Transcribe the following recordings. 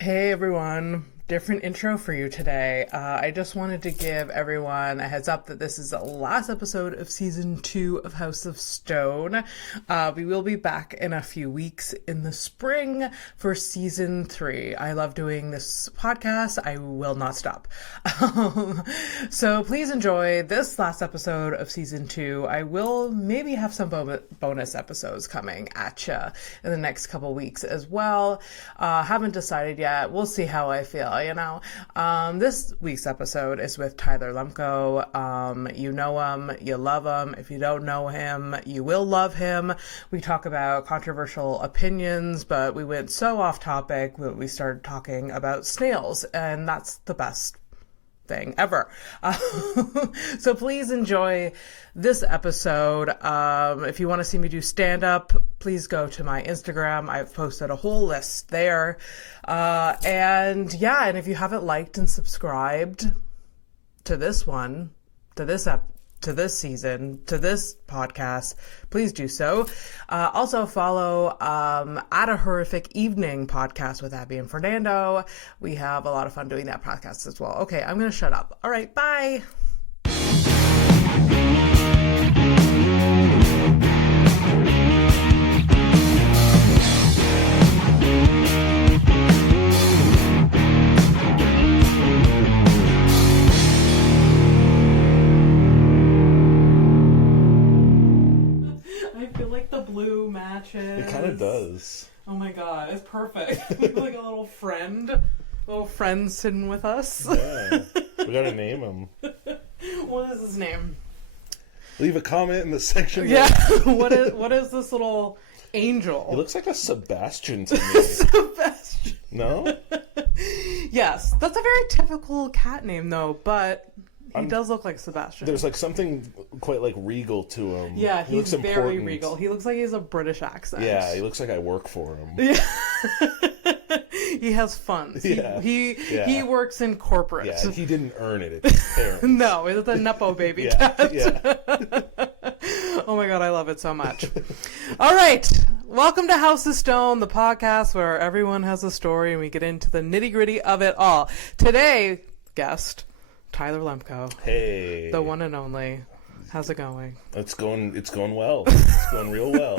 Hey everyone, different intro for you today. I just wanted to give everyone a heads up that this is the last episode of season 2 of House of Stone. We will be back in a few weeks in the spring for season 3. I love doing this podcast. I will not stop. So please enjoy this last episode of season 2. I will maybe have some bonus episodes coming at you in the next couple weeks as well. Haven't decided yet. We'll see how I feel, This week's episode is with Tyler Lemco. You know him, you love him. If you don't know him, you will love him. We talk about controversial opinions, but we went so off topic that we started talking about snails, and that's the best thing ever. So please enjoy this episode. If you want to see me do stand-up, please go to my Instagram. I've posted a whole list there. And if you haven't liked and subscribed to this one, to this season, to this podcast, please do so. Also follow At a Horrific Evening podcast with Abby and Fernando. We have a lot of fun doing that podcast as well. Okay, I'm going to shut up. All right, bye. Matches. It kind of does. Oh my god, it's perfect. Like a little friend sitting with us. Yeah, we gotta name him. What is his name? Leave a comment in the section. Yeah, what is this little angel? He looks like a Sebastian to me. Sebastian. No? Yes, that's a very typical cat name though, but he does look like Sebastian. There's like something quite like regal to him. Yeah, he looks very important. regal. He looks like he has a British accent. Yeah, he looks like I work for him. Yeah. He has funds. Yeah. He works in corporate. Yeah, he didn't earn it. It's his parents. No, it's a Nepo baby cat. Yeah. Oh my god, I love it so much. All right. Welcome to House of Stone, the podcast where everyone has a story and we get into the nitty-gritty of it all. Today, guest Tyler Lemco. Hey. The one and only. How's it going? It's going well. It's going real well.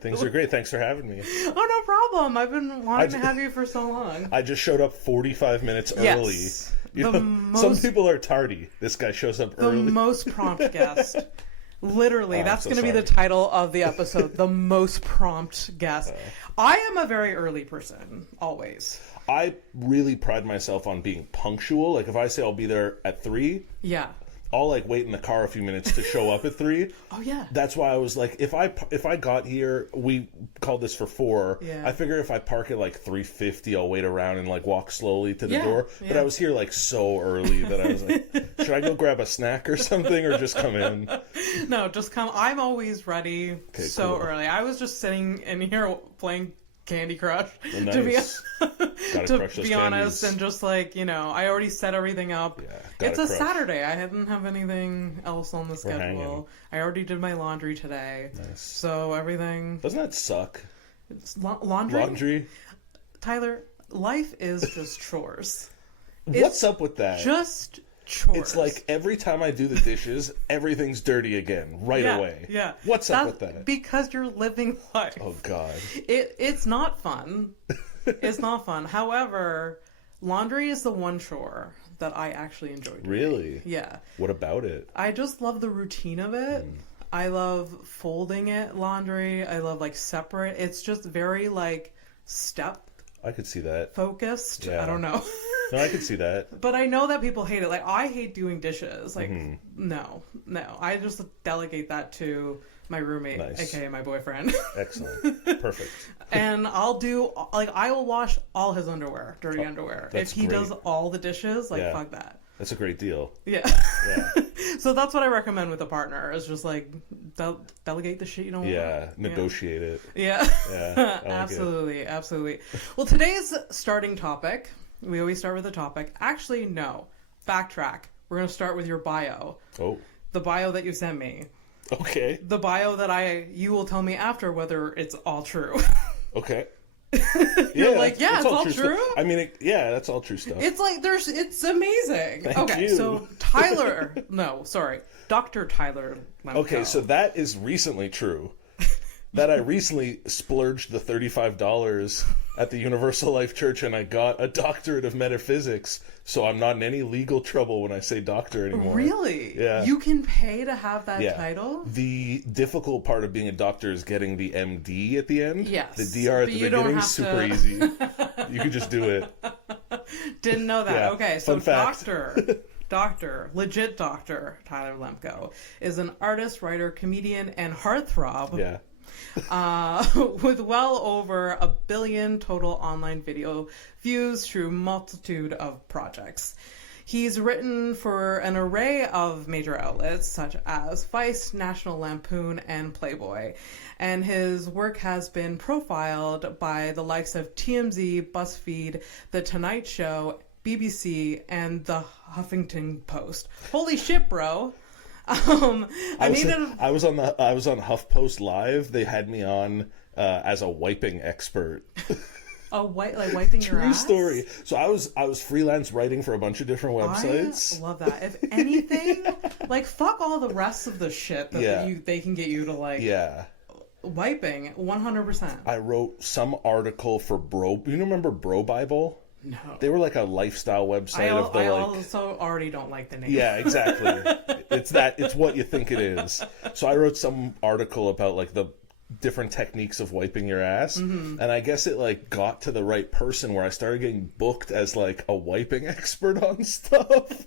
Things are great. Thanks for having me. Oh, no problem. I've been wanting to have you for so long. I just showed up 45 minutes early. Yes. Some people are tardy. This guy shows up early. The most prompt guest. Literally, that's so going to be the title of the episode. The most prompt guest. I am a very early person, always. I really pride myself on being punctual. Like, if I say I'll be there at 3, yeah, I'll, like, wait in the car a few minutes to show up at 3. Oh, yeah. That's why I was like, if I got here, we called this for 4. Yeah. I figure if I park at, like, 3:50, I'll wait around and, like, walk slowly to the door. Yeah. But I was here, like, so early that I was like, should I go grab a snack or something or just come in? No, just come. I'm always ready. Okay, so cool. Early. I was just sitting in here playing Candy Crush, oh, nice. to be honest, and just like, I already set everything up. Yeah, it's a Saturday. I didn't have anything else on the schedule. Hanging. I already did my laundry today. Nice. So everything. Doesn't that suck? It's laundry? Laundry? Tyler, life is just chores. What's up with that? Just chores. It's like every time I do the dishes, everything dirty again away. Yeah. What's up with that? Because you're living life. Oh, God. It's not fun. It's not fun. However, laundry is the one chore that I actually enjoy doing. Really? Yeah. What about it? I just love the routine of it. I love folding laundry. I love, like, separate. It's just very, like, step I could see that. Focused. Yeah. I don't know. No, I could see that. But I know that people hate it. Like, I hate doing dishes. Like, no. I just delegate that to my roommate, aka my boyfriend. Excellent. Perfect. And I'll do, like, I will wash all his underwear, dirty underwear. If he does all the dishes, like, fuck that. That's a great deal. Yeah. So that's what I recommend with a partner, is just, like, delegate the shit you don't want. Yeah, negotiate it. Yeah. Yeah, absolutely, absolutely. Well, today's starting topic, we always start with a topic. Actually, no. Backtrack. We're going to start with your bio. Oh. The bio that you sent me. Okay. The bio that you will tell me after whether it's all true. Okay. You're like, yeah, it's all true. Stuff. I mean, that's all true stuff. It's like it's amazing. Thank you. So Dr. Tyler Lemco. Okay, so that is recently true. That I recently splurged the $35 at the Universal Life Church and I got a doctorate of metaphysics, so I'm not in any legal trouble when I say doctor anymore. Really? Yeah. You can pay to have that title? The difficult part of being a doctor is getting the MD at the end. Yes. The DR at the beginning is super easy. You could just do it. Didn't know that. Yeah. Okay, so Fun fact. legit doctor, Tyler Lemco, is an artist, writer, comedian, and heartthrob. Yeah. With well over 1 billion total online video views through multitude of projects. He's written for an array of major outlets such as Vice, National Lampoon, and Playboy. And his work has been profiled by the likes of TMZ, Buzzfeed, The Tonight Show, BBC, and the Huffington Post. Holy shit, bro. I was on HuffPost Live. They had me on as a wiping expert. Wiping your ass? True story. So I was freelance writing for a bunch of different websites. I love that. If anything, fuck all the rest of the shit that they can get you to like. Yeah. Wiping 100%. I wrote some article for Bro. You remember Bro Bible? No. They were like a lifestyle website I also already don't like the name. Yeah, exactly. It's what you think it is. So I wrote some article about like the different techniques of wiping your ass, and I guess it like got to the right person where I started getting booked as like a wiping expert on stuff.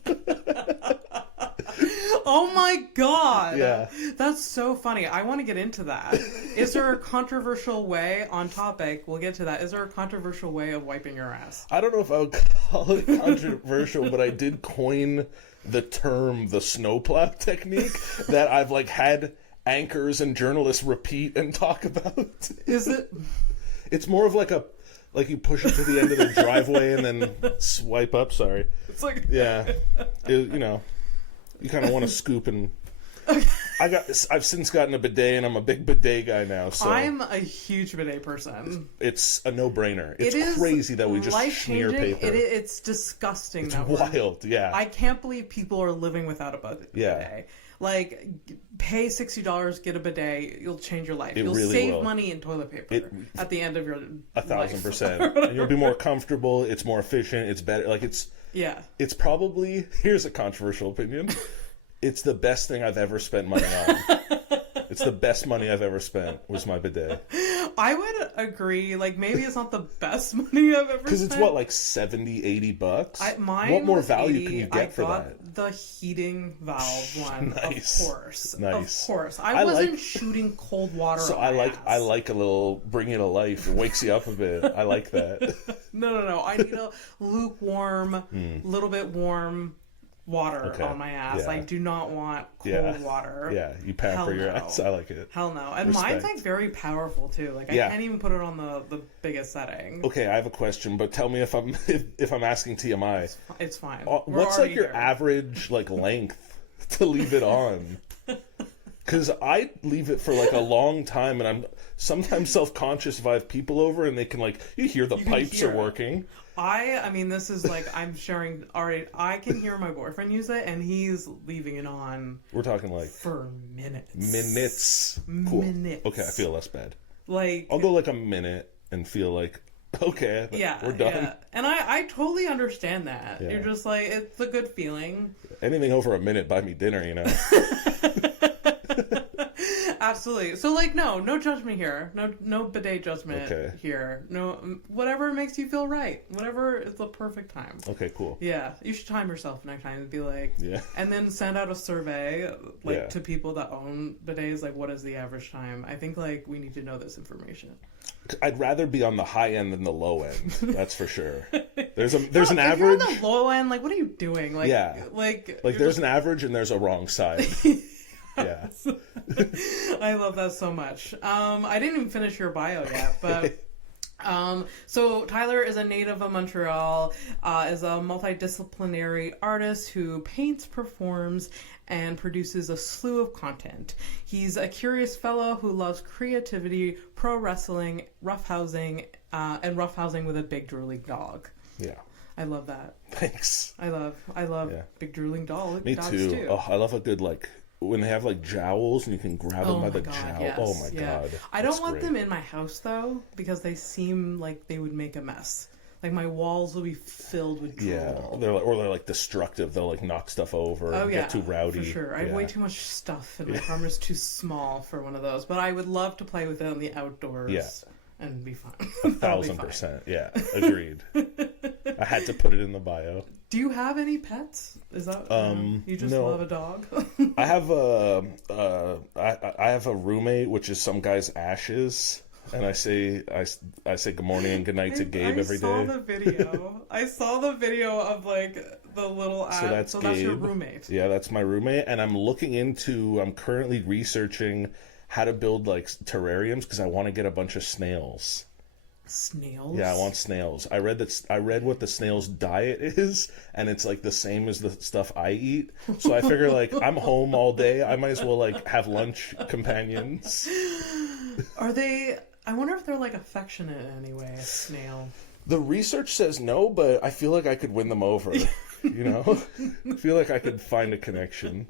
Oh my god! Yeah. That's so funny. I want to get into that. Is there a controversial way, on topic, we'll get to that, is there a controversial way of wiping your ass? I don't know if I would call it controversial, but I did coin the term the snowplow technique that I've like had anchors and journalists repeat and talk about. Is it? It's more of like you push it to the end of the driveway and then swipe up. Sorry. It's like... Yeah. You kind of want to scoop and... Okay. I've since gotten a bidet and I'm a big bidet guy now. So I'm a huge bidet person. It's a no-brainer. It's crazy that we just smear paper. It's disgusting. It's wild, yeah. I can't believe people are living without a bidet. Yeah. Like, pay $60, get a bidet, you'll change your life. You'll really save will. Money in toilet paper at the end of your 1,000%. And you'll be more comfortable, it's more efficient, it's better. Like, it's probably, here's a controversial opinion, it's the best thing I've ever spent money on. It's the best money I've ever spent was my bidet. I would agree. Like, maybe it's not the best money I've ever spent. Because it's what, like $70, $80? Mine what more was value 80. can you get for that? I got the heating valve one, Nice. of course. Nice. Of course. I wasn't shooting cold water So on my ass. I like a little bring it to life. It wakes you up a bit. I like that. No. I need a lukewarm, little bit warm water on my ass. Yeah. I do not want cold water. Yeah, you pamper your ass. I like it. Hell no. And mine's like very powerful too. Like I can't even put it on the biggest setting. Okay, I have a question, but tell me if I'm asking TMI. It's fine. What's like your average like length to leave it on? Because I leave it for like a long time, and I'm sometimes self-conscious if I have people over and they can like you hear the pipes are working. I mean, this is like, I'm sharing, alright, I can hear my boyfriend use it, and he's leaving it on. We're talking like... For minutes. Minutes. Cool. Minutes. Okay, I feel less bad. Like... I'll go like a minute and feel like, okay, we're done. Yeah. And I totally understand that. Yeah. You're just like, it's a good feeling. Anything over a minute, buy me dinner, you know? Absolutely. So like, no judgment here. No bidet judgment here. No, whatever makes you feel right. Whatever is the perfect time. Okay, cool. Yeah. You should time yourself next time and be like, and then send out a survey to people that own bidets, like what is the average time? I think like we need to know this information. I'd rather be on the high end than the low end. That's for sure. There's an if average. You're on the low end, like what are you doing? Like, like there's an average and there's a wrong side. Yeah. I love that so much. I didn't even finish your bio yet, but so Tyler is a native of Montreal, is a multidisciplinary artist who paints, performs, and produces a slew of content. He's a curious fellow who loves creativity, pro wrestling, roughhousing, and roughhousing with a big drooling dog. Yeah. I love that. Thanks. I love big drooling dogs Me too. Oh, I love a good, like, when they have, like, jowls and you can grab them by the jowl. Yes. Oh, my God. I don't want them in my house, though, because they seem like they would make a mess. Like, my walls will be filled with drool. Yeah. They're like destructive. They'll, like, knock stuff over and get too rowdy. For sure. I have way too much stuff, and my apartment's too small for one of those. But I would love to play with it in the outdoors. Yeah. And be fun. 1,000%. Yeah, agreed. I had to put it in the bio. Do you have any pets? Is that you just love a dog? I have a roommate, which is some guy's ashes, and I say good morning and good night to Gabe every day. I saw the video of like the little ash. So that's your roommate. Yeah, that's my roommate, and I'm currently researching how to build like terrariums because I want to get a bunch of snails. Snails? Yeah, I want snails. I read what the snail's diet is, and it's like the same as the stuff I eat. So I figure like I'm home all day, I might as well like have lunch companions. Are they? I wonder if they're like affectionate in any way. A snail. The research says no, but I feel like I could win them over. You know, I feel like I could find a connection.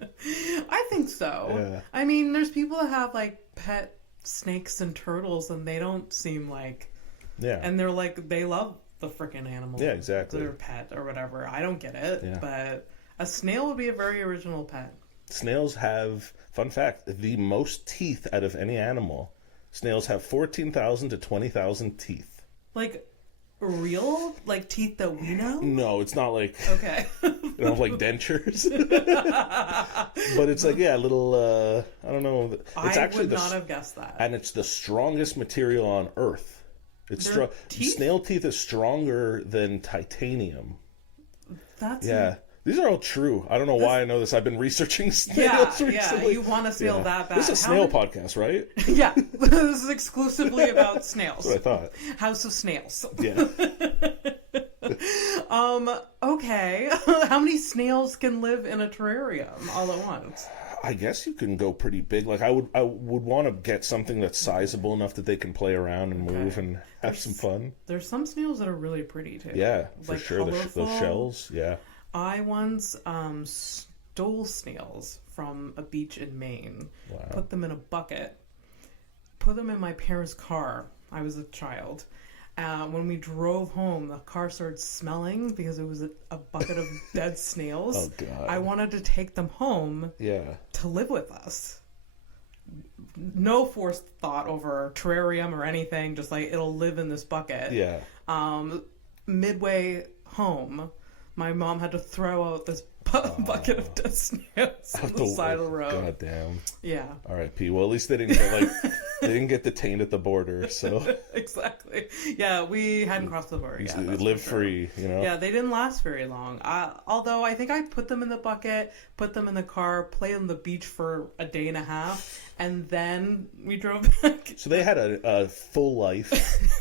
I think so. Yeah. I mean, there's people that have like pet snakes and turtles, and they don't seem like. Yeah. And they're like, they love the freaking animal. Yeah, exactly. Their pet or whatever. I don't get it, but a snail would be a very original pet. Snails have, fun fact, the most teeth out of any animal. Snails have 14,000 to 20,000 teeth. Like. Real? Like teeth that we know? No, it's not like... Okay. You know, like dentures. But it's like, little, I don't know. It's I would not have guessed that. And it's the strongest material on Earth. It's snail teeth is stronger than titanium. That's... Yeah. These are all true. I don't know why I know this. I've been researching snails recently. Yeah, you want a snail that bad. This is a snail podcast, right? Yeah, this is exclusively about snails. That's what I thought. House of Snails. Yeah. Okay. How many snails can live in a terrarium all at once? I guess you can go pretty big. Like I would want to get something that's sizable enough that they can play around and move and have some fun. There's some snails that are really pretty too. Yeah, for sure. Those shells, yeah. I once stole snails from a beach in Maine, put them in a bucket, put them in my parents' car. I was a child. When we drove home, the car started smelling because it was a bucket of dead snails. Oh, God. I wanted to take them home to live with us. No forced thought over terrarium or anything, just like it'll live in this bucket. Yeah. Midway home, my mom had to throw out this bucket of dead snails on the side of the road. God damn. Yeah. R.I.P. Well, at least they didn't get detained at the border, so. Exactly. Yeah, we hadn't crossed the border yet. We lived free, you know? Yeah, they didn't last very long. Although I think I put them in the bucket, put them in the car, played on the beach for a day and a half, and then we drove back. So they had a full life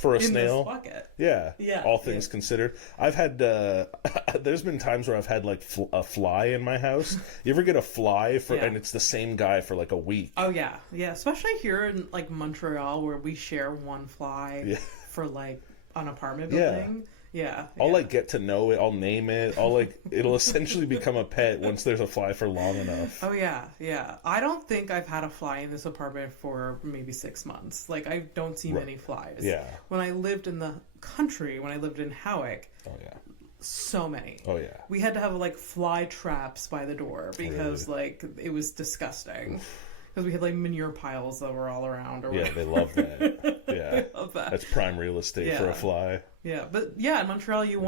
for a snail. In this bucket. Yeah. All things considered. I've had, there's been times where I've had like a fly in my house. You ever get a fly and it's the same guy for like a week? Oh yeah. Yeah. Especially here in like Montreal where we share one fly for like an apartment building. Yeah. I'll like get to know it. I'll name it. It'll essentially become a pet once there's a fly for long enough. Oh yeah. Yeah. I don't think I've had a fly in this apartment for maybe 6 months. Like I don't see many flies. Yeah. When I lived in the country, when I lived in Howick. Oh yeah. So many. Oh yeah. We had to have like fly traps by the door because like it was disgusting. Because we had like manure piles that were all around. Or whatever. They love that. Yeah, they love that. That's prime real estate for a fly. Yeah, but in Montreal you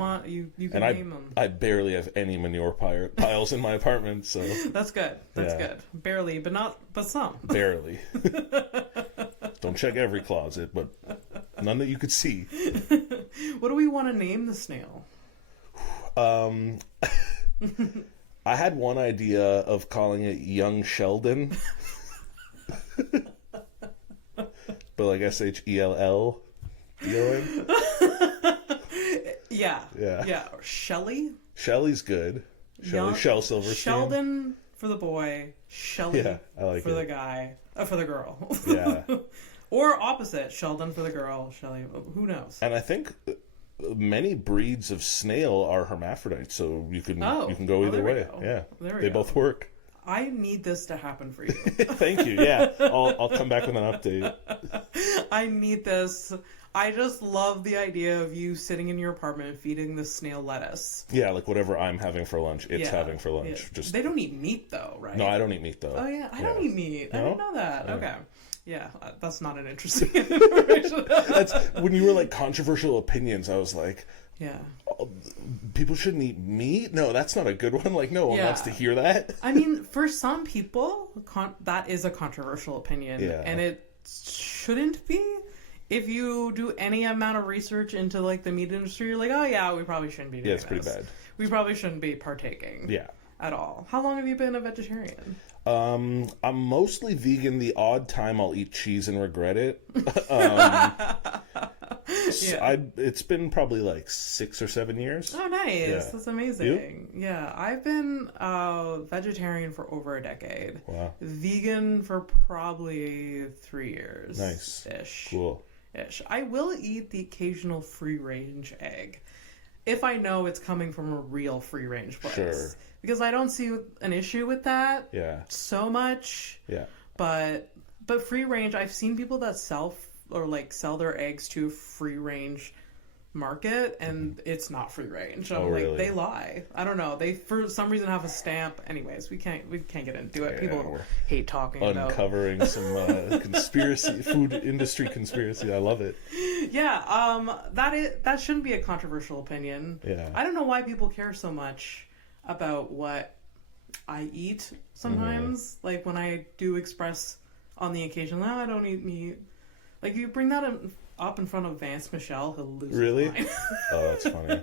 can name them. I barely have any manure piles in my apartment, so that's good. That's good. Barely, but some. Barely. Don't check every closet, but none that you could see. What do we want to name the snail? I had one idea of calling it Young Sheldon. But like SHELL DON? Yeah. Or Shelly? Shelly's good. Shel Silverstein. Sheldon for the boy. Shelly I like for the guy. For the girl. Yeah. Or opposite, Sheldon for the girl, Shelly, who knows? And I think many breeds of snail are hermaphrodites, so you can go either way. Go. Yeah, they both work. I need this to happen for you. Thank you. Yeah, I'll come back with an update. I need this. I just love the idea of you sitting in your apartment feeding the snail lettuce. Yeah, like whatever I'm having for lunch, it's having for lunch. Yeah. Just they don't eat meat though, right? No, I don't eat meat though. Oh yeah, I don't eat meat. No? I didn't know that. Yeah. Okay. Yeah, that's not an interesting information. That's when you were like controversial opinions. I was like, yeah, people shouldn't eat meat. No, that's not a good one. Like, no one wants to hear that. I mean, for some people, that is a controversial opinion, and it shouldn't be. If you do any amount of research into like the meat industry, you're like, oh yeah, we probably shouldn't be doing this. Yeah, it's pretty bad. We probably shouldn't be partaking. Yeah. At all. How long have you been a vegetarian? I'm mostly vegan. The odd time I'll eat cheese and regret it. It's been probably like 6 or 7 years. Oh, nice. Yeah. That's amazing. You? Yeah, I've been vegetarian for over a decade. Wow. Vegan for probably 3 years. Nice. Ish. Cool. Ish. I will eat the occasional free-range egg if I know it's coming from a real free-range place. Sure. Because I don't see an issue with that so much. Yeah. But free range, I've seen people that sell their eggs to a free range market, and it's not free range. I'm like, really? They lie. I don't know. They for some reason have a stamp. Anyways, we can't get into it. People hate talking about uncovering some conspiracy, food industry conspiracy. I love it. Yeah. That shouldn't be a controversial opinion. Yeah. I don't know why people care so much about what I eat sometimes. Like when I do express on the occasion, I don't eat meat. Like you bring that up in front of Vance Michelle, he'll lose his mind. Oh, that's funny.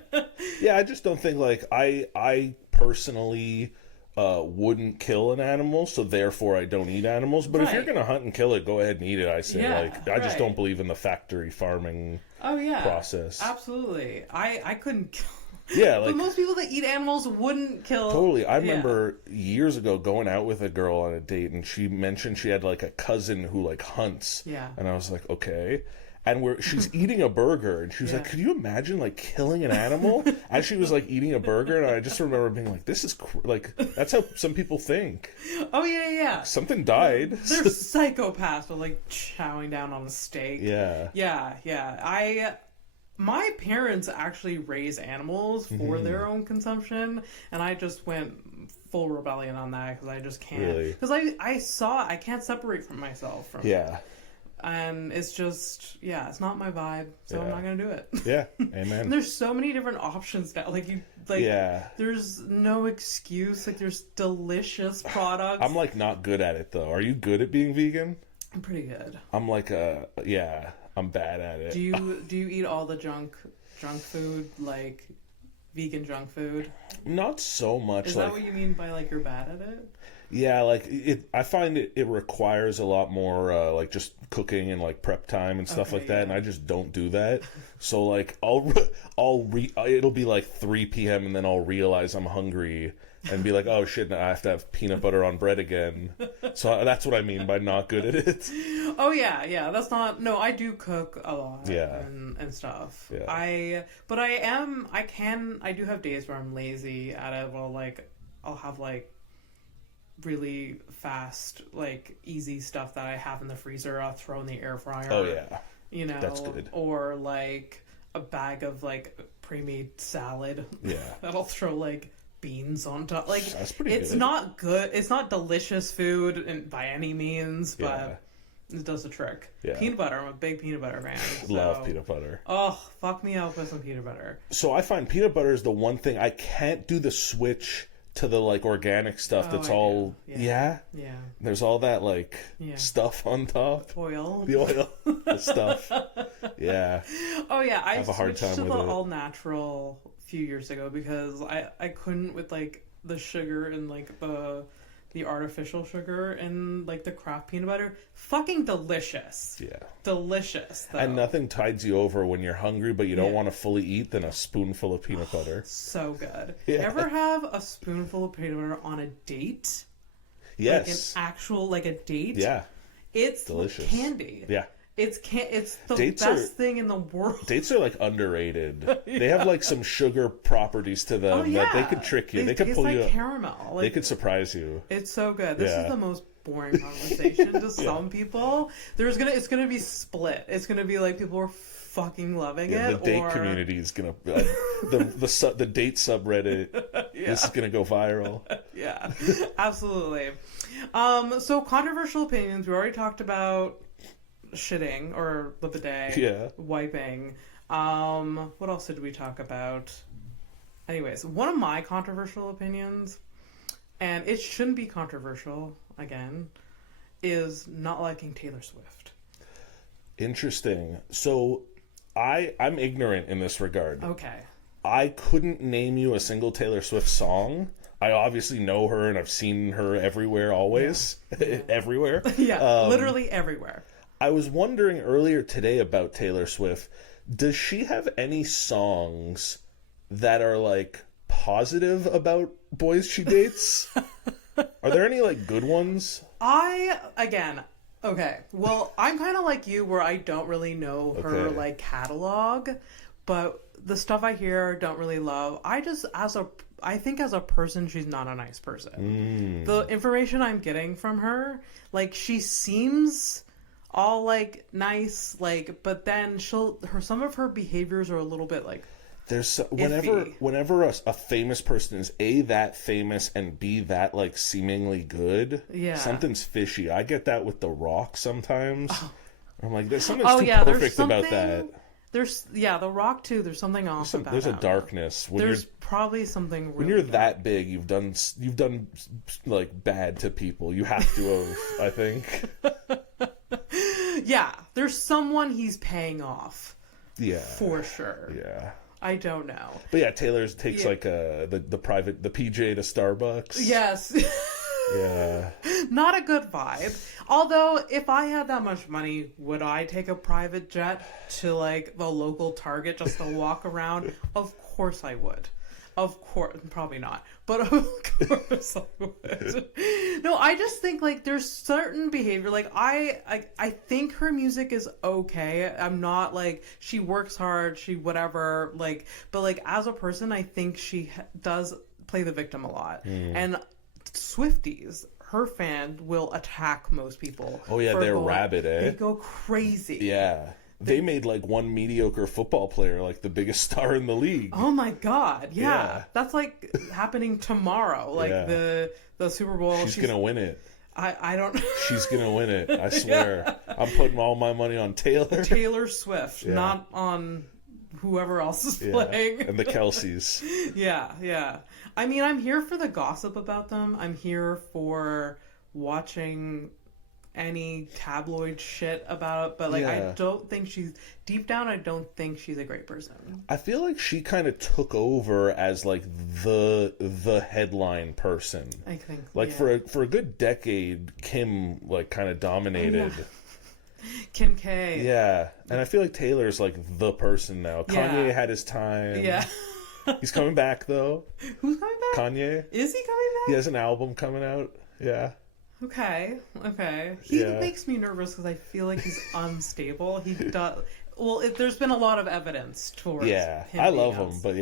Yeah, I just don't think like I personally wouldn't kill an animal, so therefore I don't eat animals. But if you're gonna hunt and kill it, go ahead and eat it. I say I just don't believe in the factory farming process. Absolutely. I couldn't kill. Yeah, like, but most people that eat animals wouldn't kill. Totally. I remember years ago going out with a girl on a date, and she mentioned she had like a cousin who like hunts. Yeah. And I was like, okay. And she's eating a burger, and she was like, could you imagine like killing an animal as she was like eating a burger? And I just remember being like, this is like, that's how some people think. Oh yeah. Something died. They're psychopaths with like chowing down on a steak. Yeah. Yeah. My parents actually raise animals for their own consumption, and I just went full rebellion on that because I just can't. Really? Because I can't separate from myself from it. And it's just, it's not my vibe, so I'm not going to do it. Yeah, amen. And there's so many different options now. There's no excuse. Like, there's delicious products. I'm, like, not good at it, though. Are you good at being vegan? I'm pretty good. I'm, like, I'm bad at it. Do you eat all the junk food, like vegan junk food? Not so much. Is that what you mean by like you're bad at it? Yeah, like I find it requires a lot more like just cooking and like prep time and stuff like that, and I just don't do that. So like it'll be like 3 p.m. and then I'll realize I'm hungry and be like, oh shit, now I have to have peanut butter on bread again. So that's what I mean by not good at it. Oh yeah, that's not. No, I do cook a lot. Yeah. and stuff. Yeah. I do have days where I'm lazy at it. Well, like I'll have like really fast, like easy stuff that I have in the freezer. I'll throw in the air fryer. Oh yeah. You know, that's good. Or like a bag of like pre-made salad. Yeah. that I'll throw like beans on top. Like that's pretty it's good. not good. It's not delicious food by any means, but it does the trick. Yeah. Peanut butter. I'm a big peanut butter fan. Love peanut butter. Oh, fuck me up with some peanut butter. So I find peanut butter is the one thing I can't do the switch to the like organic stuff that's all there's all that like stuff on top. The oil, the stuff. Yeah. Oh yeah, I have a hard time switched to with the it. all natural a few years ago because I couldn't with like the sugar and like the artificial sugar and like the craft peanut butter. Fucking delicious. Yeah. Delicious though. And nothing tides you over when you're hungry but you don't want to fully eat than a spoonful of peanut butter. So good. Yeah. Ever have a spoonful of peanut butter on a date? Yes. Like an actual like a date? Yeah. It's delicious. Like candy. Yeah. It's the best thing in the world. Dates are like underrated. Yeah. They have like some sugar properties to them that they could trick you. They could pull you. Caramel. They could surprise you. It's so good. This is the most boring conversation to some people. It's gonna be split. It's gonna be like people are fucking loving it. The date community is gonna the date subreddit. This is gonna go viral. Yeah, absolutely. So controversial opinions. We already talked about shitting or the bidet, wiping. What else did we talk about? Anyways, one of my controversial opinions, and it shouldn't be controversial again, is not liking Taylor Swift. Interesting. So I'm ignorant in this regard. Okay. I couldn't name you a single Taylor Swift song. I obviously know her and I've seen her everywhere, always. Yeah. Everywhere. Yeah, literally everywhere. I was wondering earlier today about Taylor Swift. Does she have any songs that are like positive about boys she dates? Are there any like good ones? Okay. Well, I'm kind of like you where I don't really know her like catalog, but the stuff I hear don't really love. I think as a person, she's not a nice person. The information I'm getting from her, like she seems all like nice, like, but then some of her behaviors are a little bit like whenever a famous person is A, that famous, and B, that like seemingly good, something's fishy. I get that with The Rock sometimes. I'm like, there's something perfect about that. There's The Rock too. There's something off about there's a him. Darkness. There's probably something really when you're that big, you've done like bad to people. You have to have, I think. Yeah, there's someone he's paying off. Yeah, for sure. Yeah, I don't know. But yeah, Taylor takes like the PJ to Starbucks. Yes. Yeah. Not a good vibe. Although, if I had that much money, would I take a private jet to like the local Target just to walk around? Of course I would. Of course, probably not, but of course I would. No, I just think like there's certain behavior. Like I think her music is okay. I'm not like she works hard, she whatever. Like, but like as a person, I think she does play the victim a lot. And Swifties, her fan will attack most people. Oh yeah, they're rabid, eh? They go crazy. Yeah. They made like one mediocre football player like the biggest star in the league. Oh my god, yeah. That's like happening tomorrow. Like the Super Bowl. She's gonna win it. I don't. She's gonna win it. I swear. I'm putting all my money on Taylor. Taylor Swift, not on whoever else is playing. And the Kelseys. Yeah. I mean, I'm here for the gossip about them. I'm here for watching any tabloid shit about it, but like I don't think deep down I don't think she's a great person. I feel like she kind of took over as like the headline person. I think like for a good decade Kim like kind of dominated. Oh, yeah. Kim K. Yeah, and I feel like Taylor's like the person now. Kanye had his time. Yeah. He's coming back though. Who's coming back? Kanye. Is he coming back? He has an album coming out. Yeah. Okay. He makes me nervous because I feel like he's unstable. He does. Well, there's been a lot of evidence towards him. I love him, but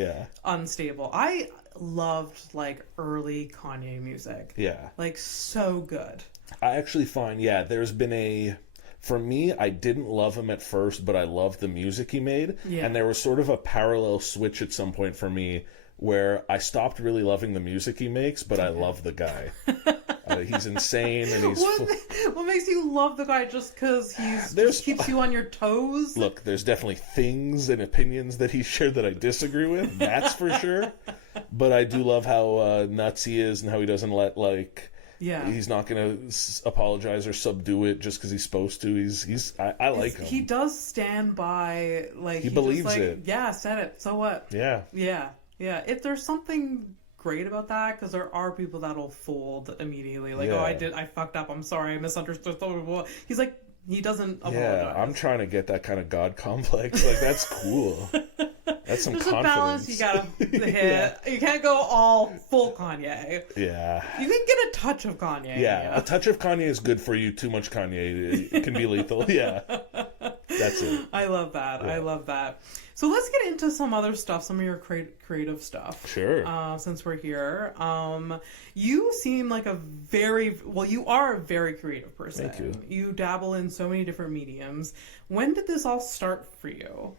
unstable. I loved like early Kanye music. Yeah. Like so good. I actually find there's been for me, I didn't love him at first, but I loved the music he made. Yeah. And there was sort of a parallel switch at some point for me where I stopped really loving the music he makes, but I love the guy. He's insane, and he's... What makes you love the guy? Just because just keeps you on your toes? Look, there's definitely things and opinions that he shared that I disagree with. That's for sure. But I do love how nuts he is and how he doesn't let, like... Yeah. He's not going to apologize or subdue it just because he's supposed to. I like him. He does stand by, like... He believes it. Yeah, said it. So what? Yeah. Yeah. If there's something great about that, because there are people that'll fold immediately, like, I fucked up, I'm sorry, I misunderstood. He's like, he doesn't apologize. Yeah, I'm trying to get that kind of God complex. Like, that's cool. That's some There's confidence. A balance you gotta hit. You can't go all full Kanye. Yeah. You can get a touch of Kanye. Yeah, a touch of Kanye is good for you. Too much Kanye, it can be lethal. Yeah. That's it. I love that. Yeah. I love that. So let's get into some other stuff, some of your creative stuff. Sure. Since we're here. You seem like you are a very creative person. Thank you. You dabble in so many different mediums. When did this all start for you?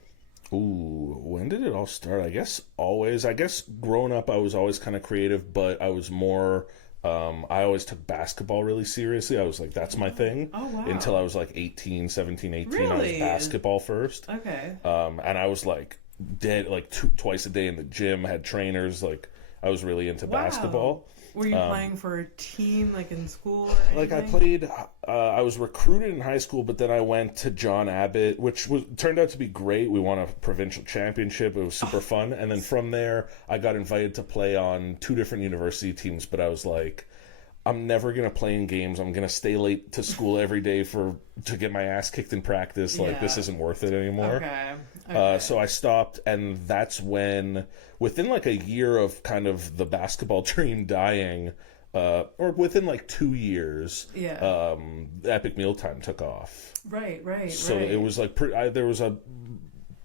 Ooh, when did it all start? I guess always. I guess growing up, I was always kind of creative, but I was more... I always took basketball really seriously. I was like, that's my thing. Oh, wow. Until I was like 17, 18. Really? I was basketball first. Okay. And I was like dead, like twice a day in the gym, had trainers. Like, I was really into basketball. Were you playing for a team, like in school? Or like I played, I was recruited in high school, but then I went to John Abbott, which turned out to be great. We won a provincial championship. It was super fun. And then from there, I got invited to play on 2 different university teams. But I was like, I'm never going to play in games. I'm going to stay late to school every day to get my ass kicked in practice. Like, this isn't worth it anymore. Okay. So I stopped, and that's when, within like a year of kind of the basketball dream dying, or within like 2 years, Epic Mealtime took off. Right. So it was like, there was a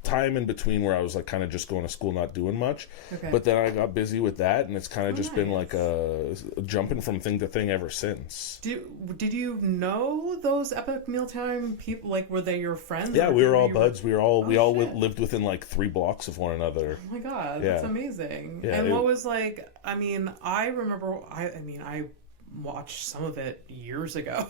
time in between where I was like kind of just going to school, not doing much. Okay. But then I got busy with that, and it's kind of just been like a jumping from thing to thing ever since. Did you know those Epic Mealtime people? Like, were they your friends? Yeah, we were all buds. We all shit. lived within like 3 blocks of one another. Oh my god, that's amazing. Yeah, and what was like? I mean, I remember. I watched some of it years ago.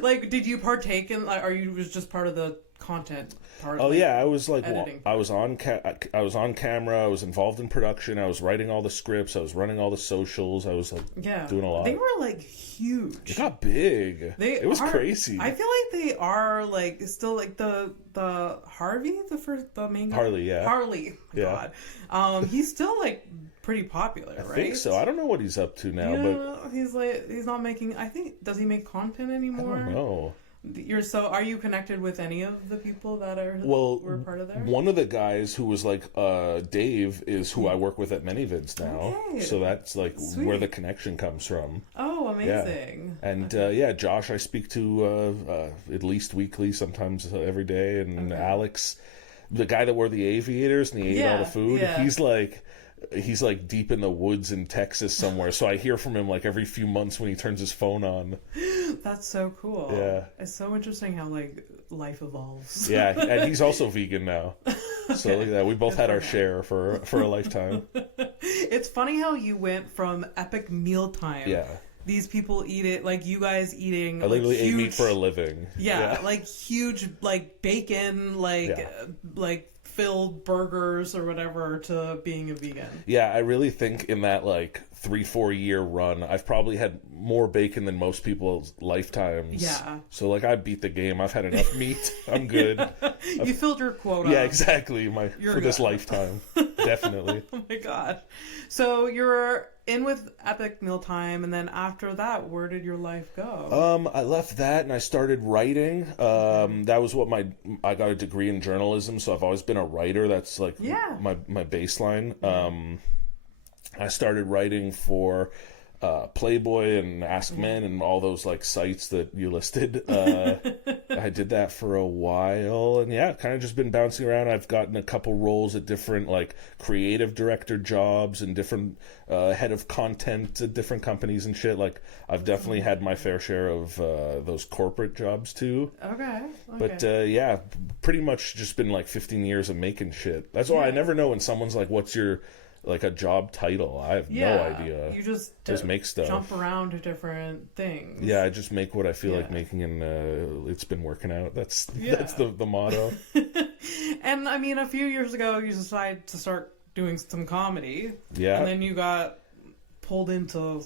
Like, did you partake in? Like, was just part of the content part? Oh yeah, I was like, I was on camera. I was involved in production. I was writing all the scripts. I was running all the socials. I was like, doing a lot. They were like huge. It got big. It was crazy. I feel like they are like still like the Harvey, the main guy. Harley. God. He's still like pretty popular, right? I think so. I don't know what he's up to now, but he's not making. I think, does he make content anymore? I don't know. Are you connected with any of the people that were part of there? One of the guys who was like Dave is who I work with at ManyVids now. Okay. So that's like where the connection comes from. Oh, amazing. Yeah. And Josh I speak to at least weekly, sometimes every day, and Alex, the guy that wore the aviators and he ate all the food, he's like deep in the woods in Texas somewhere, so I hear from him like every few months when he turns his phone on. That's so cool. Yeah. It's so interesting how like life evolves. Yeah, and he's also vegan now. So look at that. We both had our share for a lifetime. It's funny how you went from Epic Mealtime. Yeah. These people eat it, like you guys eating. I literally ate meat for a living. Yeah, like huge, like bacon, like filled burgers or whatever, to being a vegan. Yeah, I really think in that like 3-4 year run, I've probably had more bacon than most people's lifetimes. Yeah. So like I beat the game. I've had enough meat. I'm good. You filled your quota. Yeah, exactly. This lifetime. Definitely. Oh my god. So you're in with Epic Mealtime, and then after that, where did your life go? I left that and I started writing. That was what I got a degree in journalism, so I've always been a writer. That's like my baseline. I started writing for Playboy and Ask Men and all those like sites that you listed. I did that for a while, and kind of just been bouncing around. I've gotten a couple roles at different like creative director jobs and different head of content at different companies and shit. Like I've definitely had my fair share of those corporate jobs too. Okay. But pretty much just been like 15 years of making shit. That's why I never know when someone's like, "What's your like a job title?" I have no idea. You just make stuff, jump around to different things. Yeah, I just make what I feel like making, and it's been working out. That's the motto. And I mean, a few years ago, you decided to start doing some comedy. Yeah, and then you got pulled into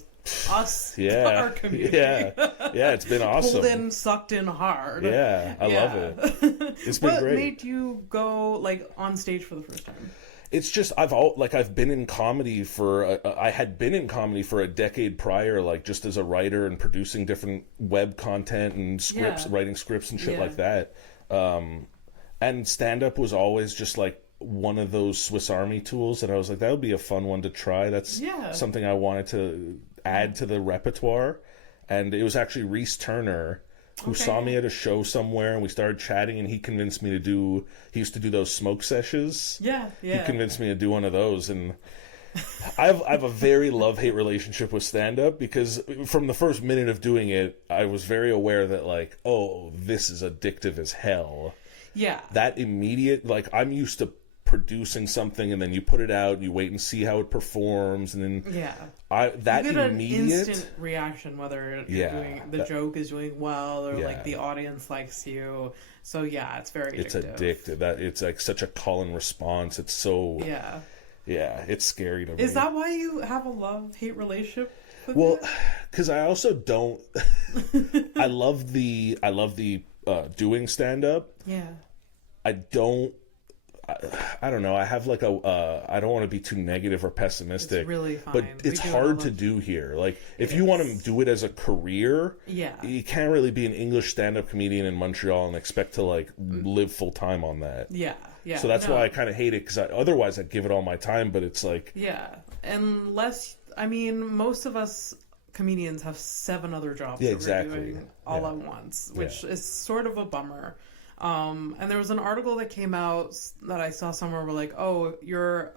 us, our community. Yeah, it's been awesome. Pulled in, sucked in hard. Yeah, I love it. It's been great. What made you go like on stage for the first time? It's just I've been in comedy I had been in comedy for a decade prior, like just as a writer and producing different web content and scripts, writing scripts and shit like that. And stand up was always just like one of those Swiss Army tools that I was like, that would be a fun one to try. That's something I wanted to add to the repertoire. And it was actually Reese Turner who saw me at a show somewhere, and we started chatting, and he convinced me to do, he used to do those smoke sessions. Yeah. He convinced me to do one of those, and I have a very love-hate relationship with stand-up, because from the first minute of doing it, I was very aware that, like, oh, this is addictive as hell. Yeah. That immediate, like, I'm used to producing something, and then you put it out, you wait and see how it performs, and then that you get immediate an instant reaction whether you're doing the joke is doing well, or like the audience likes you. So it's very addictive. It's addictive. That it's like such a call and response. It's so it's scary to me. Is that why you have a love-hate relationship with it? Because I also don't I love the doing stand-up. I don't know. I have like I don't want to be too negative or pessimistic. It's really fine. But it's hard to do here. Like, if you want to do it as a career, you can't really be an English stand-up comedian in Montreal and expect to, like, live full-time on that. So that's why I kind of hate it, because otherwise I'd give it all my time, but it's like... Unless, I mean, most of us comedians have 7 other jobs that we're doing all at once, which is sort of a bummer. And there was an article that came out that I saw somewhere where, like, oh, you're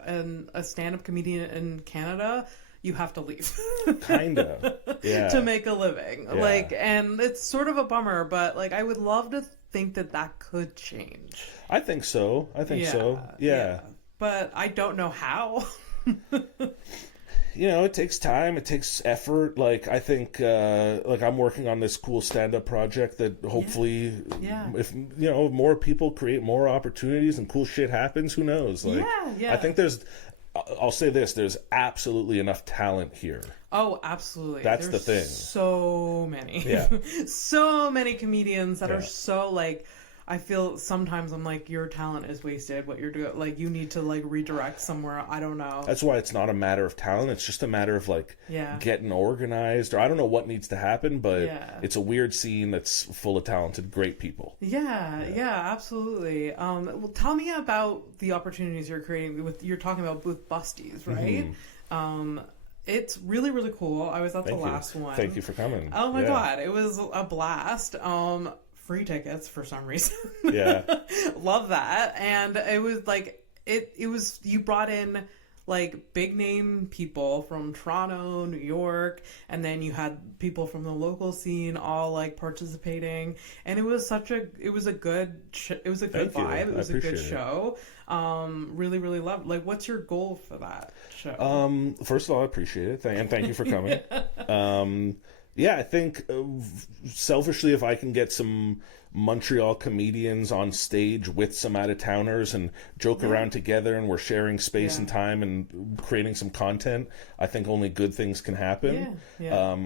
a stand-up comedian in Canada, you have to leave. Kinda. To make a living. Like, and it's sort of a bummer, but, like, I would love to think that could change. I think so. Yeah. But I don't know how. You know, it takes time, it takes effort. Like, I think, like, I'm working on this cool stand-up project that hopefully, if, you know, more people create more opportunities and cool shit happens, who knows? Like, I think I'll say this, there's absolutely enough talent here. Oh, absolutely. That's the thing. So many. So many comedians that are so, like... I feel sometimes I'm like, your talent is wasted. What you're doing, like, you need to, like, redirect somewhere. I don't know. That's why it's not a matter of talent. It's just a matter of, like, getting organized. Or I don't know what needs to happen, but it's a weird scene that's full of talented, great people. Absolutely. Well, tell me about the opportunities you're creating you're talking about with Busties, right? It's really, really cool. I was at the last one. Thank you for coming. Oh my God. It was a blast. Free tickets for some reason. Love that. And it was like it was, you brought in, like, big name people from Toronto, New York, and then you had people from the local scene all, like, participating, and it was a good vibe. It was a good show. Really, really loved. Like, what's your goal for that show? First of all, I appreciate it, and thank you for coming. I think selfishly, if I can get some Montreal comedians on stage with some out-of-towners and joke around together, and we're sharing space and time and creating some content, I think only good things can happen.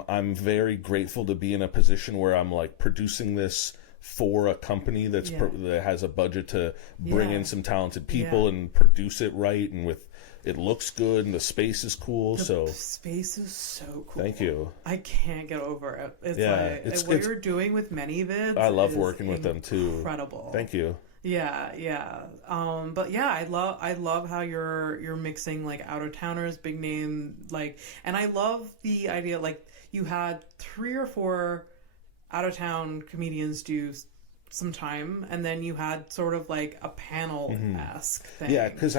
I'm very grateful to be in a position where I'm, like, producing this for a company that has a budget to bring in some talented people and produce it right, and with it looks good, and the space is cool. The space is so cool. Thank you. I can't get over it. It's what you're doing with ManyVids. I love working with them too. Incredible. Thank you. But I love how you're mixing, like, out of towners, big name, like, and I love the idea, like, you had 3 or 4 out of town comedians do some time, and then you had sort of like a panel-esque thing. Yeah, because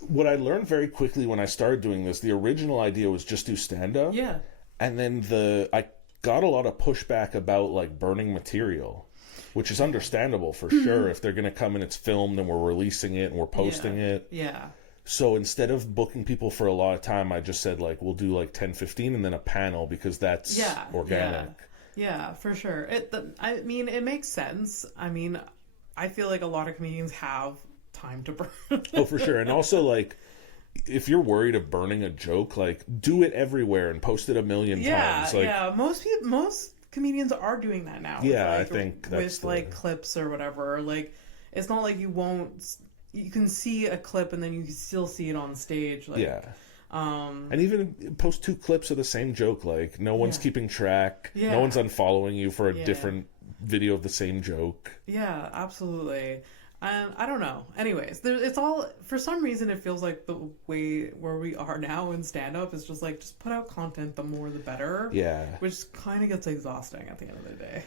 what I learned very quickly when I started doing this, the original idea was just do stand-up. Yeah. And then I got a lot of pushback about, like, burning material, which is understandable for sure. If they're going to come and it's filmed and we're releasing it and we're posting it. Yeah. So instead of booking people for a lot of time, I just said, like, we'll do, like, 10, 15 and then a panel, because that's organic. Yeah, for sure. I mean, it makes sense. I mean, I feel like a lot of comedians have time to burn. Oh, for sure. And also, like, if you're worried of burning a joke, like, do it everywhere and post it a million times. Like, most comedians are doing that now. Yeah, I think that's like clips or whatever. Like, it's not like you can see a clip and then you can still see it on stage. Like, and even post 2 clips of the same joke. Like, no one's keeping track. No one's unfollowing you for a different video of the same joke. Yeah, absolutely. I don't know. Anyways, it's all, for some reason, it feels like the way where we are now in stand-up is just like, just put out content, the more the better. Yeah. Which kind of gets exhausting at the end of the day.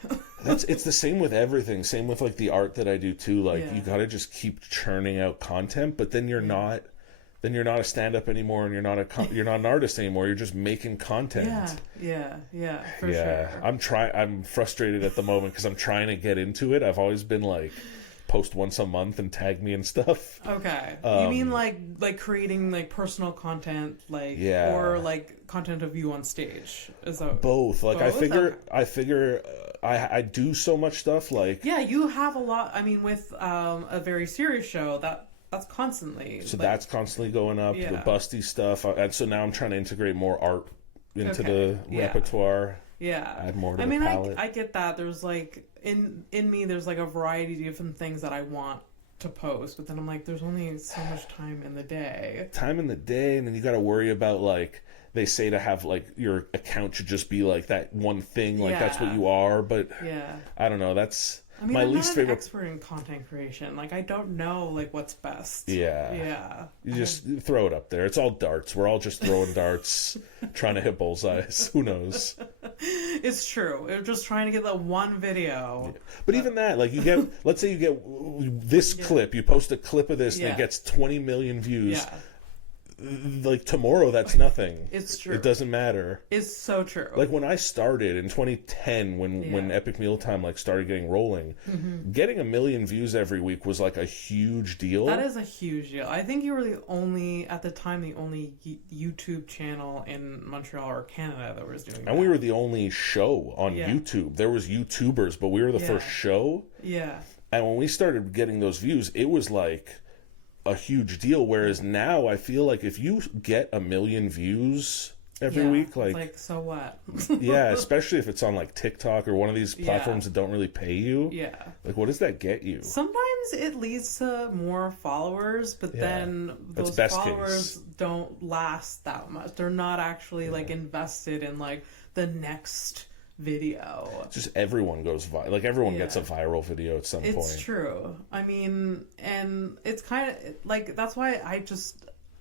It's the same with everything. Same with like the art that I do too. Like Yeah. you gotta just keep churning out content, but then you're not a stand-up anymore, and you're not an artist anymore. You're just making content. Yeah, for sure. I'm frustrated at the moment because I'm trying to get into it. I've always been like, post once a month and tag me and stuff. Okay. You mean like creating like personal content, like or like content of you on stage? Is that both? Like both? I figure I do so much stuff. Like you have a lot. I mean, with a very serious show that's constantly. So that's constantly going up. The busty stuff, and so now I'm trying to integrate more art into the repertoire. Yeah, add more to the palette. I get that. There's like in me, there's like a variety of different things that I want to post, but then I'm like, there's only so much time in the day. And then you got to worry about like they say to have like your account should just be like that one thing, like that's what you are. But I don't know. That's my I'm least not favorite. An expert in content creation. Like I don't know like what's best. You just throw it up there. It's all darts. We're all just throwing darts, trying to hit bullseyes. Who knows? It's true. We're just trying to get that one video. But even that, like you get, let's say you get this clip. You post a clip of this, and it gets 20 million views. Like tomorrow, that's nothing. It's true. It doesn't matter. It's so true. Like when I started in 2010, when Epic Mealtime like started getting rolling, getting 1 million views every week was like a huge deal. That is a huge deal. I think you were the only YouTube channel in Montreal or Canada that was doing that. And we were the only show on YouTube. There was YouTubers, but we were the first show. Yeah. And when we started getting those views, it was like a huge deal. Whereas now I feel like if you get 1 million views every week, like so what? Especially if it's on like TikTok or one of these platforms that don't really pay you. Like what does that get you? Sometimes it leads to more followers, but then those followers don't last that much. They're not actually like invested in like the next video. Just everyone goes viral. Like everyone gets a viral video at some point. It's true. I mean, and it's kind of like that's why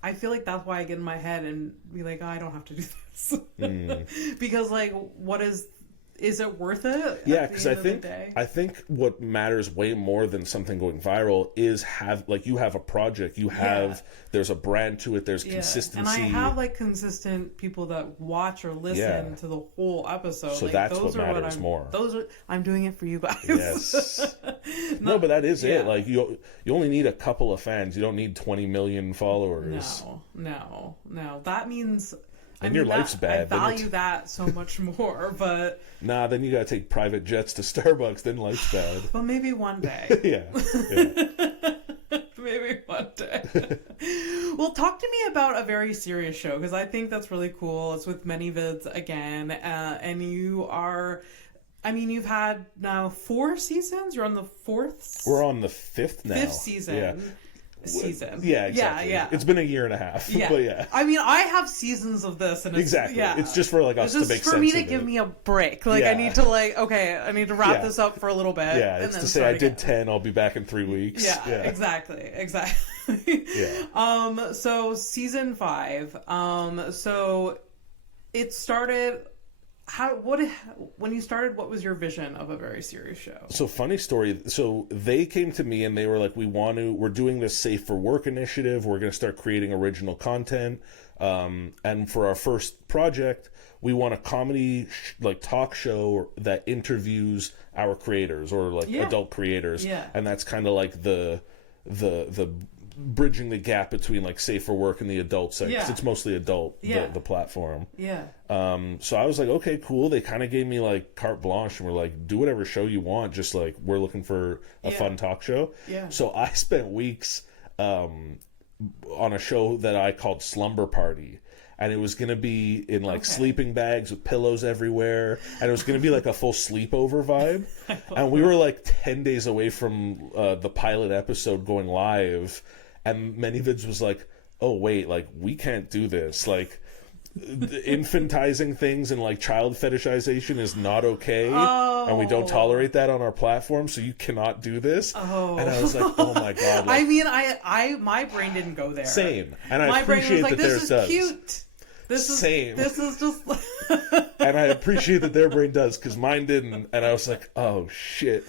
I feel like that's why I get in my head and be like, oh, I don't have to do this. Because like, what is it worth it? Yeah, because I think what matters way more than something going viral is you have a project, there's a brand to it, there's consistency. And I have like consistent people that watch or listen to the whole episode. So like, that's what matters more. I'm doing it for you guys. Yes. No, but that is it. Like you only need a couple of fans. You don't need 20 million followers. No. That means. And your life's bad. I value that so much more, but... Nah, then you gotta take private jets to Starbucks, then life's bad. But maybe one day. Maybe one day. Well, talk to me about a very serious show, because I think that's really cool. It's with Many Vids again, and you are... I mean, you've had now 4 seasons? You're on the 4th? We're on the 5th now. 5th season. Yeah. Yeah, exactly. Yeah. It's been a year and a half. But I mean, I have seasons of this, and it's just for like us to make sense. It's just for me to give me a break. Like I need to I need to wrap this up for a a bit. Yeah, it's to say I did 10. I'll be back in 3 weeks. Yeah. Exactly. So season 5. So it started. When you started, what was your vision of a very serious show? So funny story. So they came to me and they were like, we're doing this Safe for Work initiative. We're going to start creating original content. And for our first project, we want a comedy talk show that interviews our creators or adult creators. Yeah. And that's kind of like the bridging the gap between like Safe for Work and the adult side, because it's mostly adult, the platform. So I was like, okay, cool. They kind of gave me like carte blanche and were like, do whatever show you want, just like we're looking for a fun talk show. So I spent weeks on a show that I called Slumber Party, and it was going to be in like sleeping bags with pillows everywhere, and it was going to be like a full sleepover vibe. And we were like 10 days away from the pilot episode going live, and Many Vids was like, oh wait, like we can't do this, like infantizing things and like child fetishization is not okay, and we don't tolerate that on our platform, so you cannot do this. And I was like, oh my god, like, I mean, I my brain didn't go there. Same. And I appreciate that theirs does. Cute. This is same. This is just And I appreciate that their brain does, because mine didn't. And I was like, oh, shit.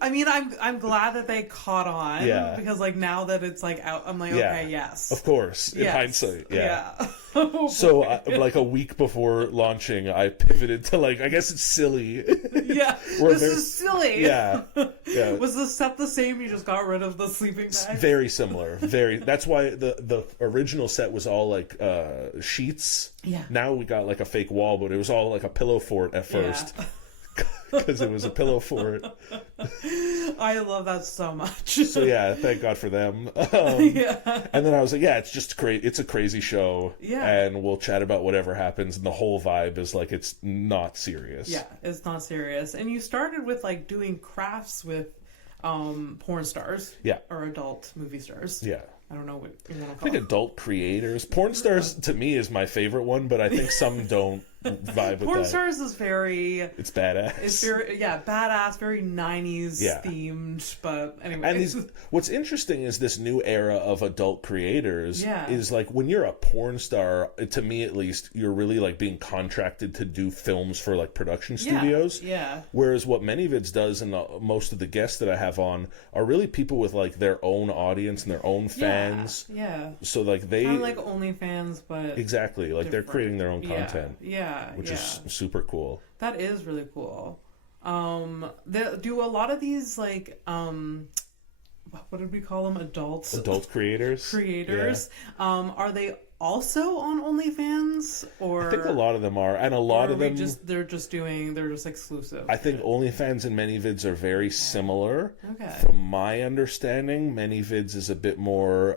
I mean, I'm glad that they caught on. Yeah. Because, like, now that it's, like, out, I'm like, okay, yes. Of course. In Yes. hindsight. Yeah. Oh, So, like, a week before launching, I pivoted to, like, I guess it's silly. yeah. This is silly. Yeah. Yeah. Was the set the same? You just got rid of the sleeping bag? Very similar. Very. That's why the original set was all, like, sheets. Yeah. Now we got, like, a fake wall, but it was all, like, a pillow fort at first. Yeah. Because it was a pillow fort. I love that so much. So yeah, thank God for them. Yeah. And then I was like, yeah, it's just great. It's a crazy show. Yeah. And we'll chat about whatever happens. And the whole vibe is like, it's not serious. Yeah, it's not serious. And you started with like doing crafts with porn stars. Yeah. Or adult movie stars. Yeah. I don't know what you want to I call think it. adult creators. Porn stars, to me, is my favorite one, but I think some don't vibe with Porn that. stars is very... It's badass. It's very, badass, very 90s Yeah. themed, but anyway. And what's interesting is this new era of adult creators Yeah. is like, when you're a porn star, to me at least, you're really like being contracted to do films for like production studios. Yeah. Whereas what ManyVids does, and most of the guests that I have on, are really people with like their own audience and their own fans. Yeah. So like they... Kind of like OnlyFans, but... Exactly. Like they're different. creating their own content. Yeah. Which is super cool. That is really cool. Do a lot of these like what did we call them? Adult creators. Yeah. Are they also on OnlyFans, or I think a lot of them are, and a lot of them they're just exclusive. I think OnlyFans and ManyVids are very similar. Okay. From my understanding, ManyVids is a bit more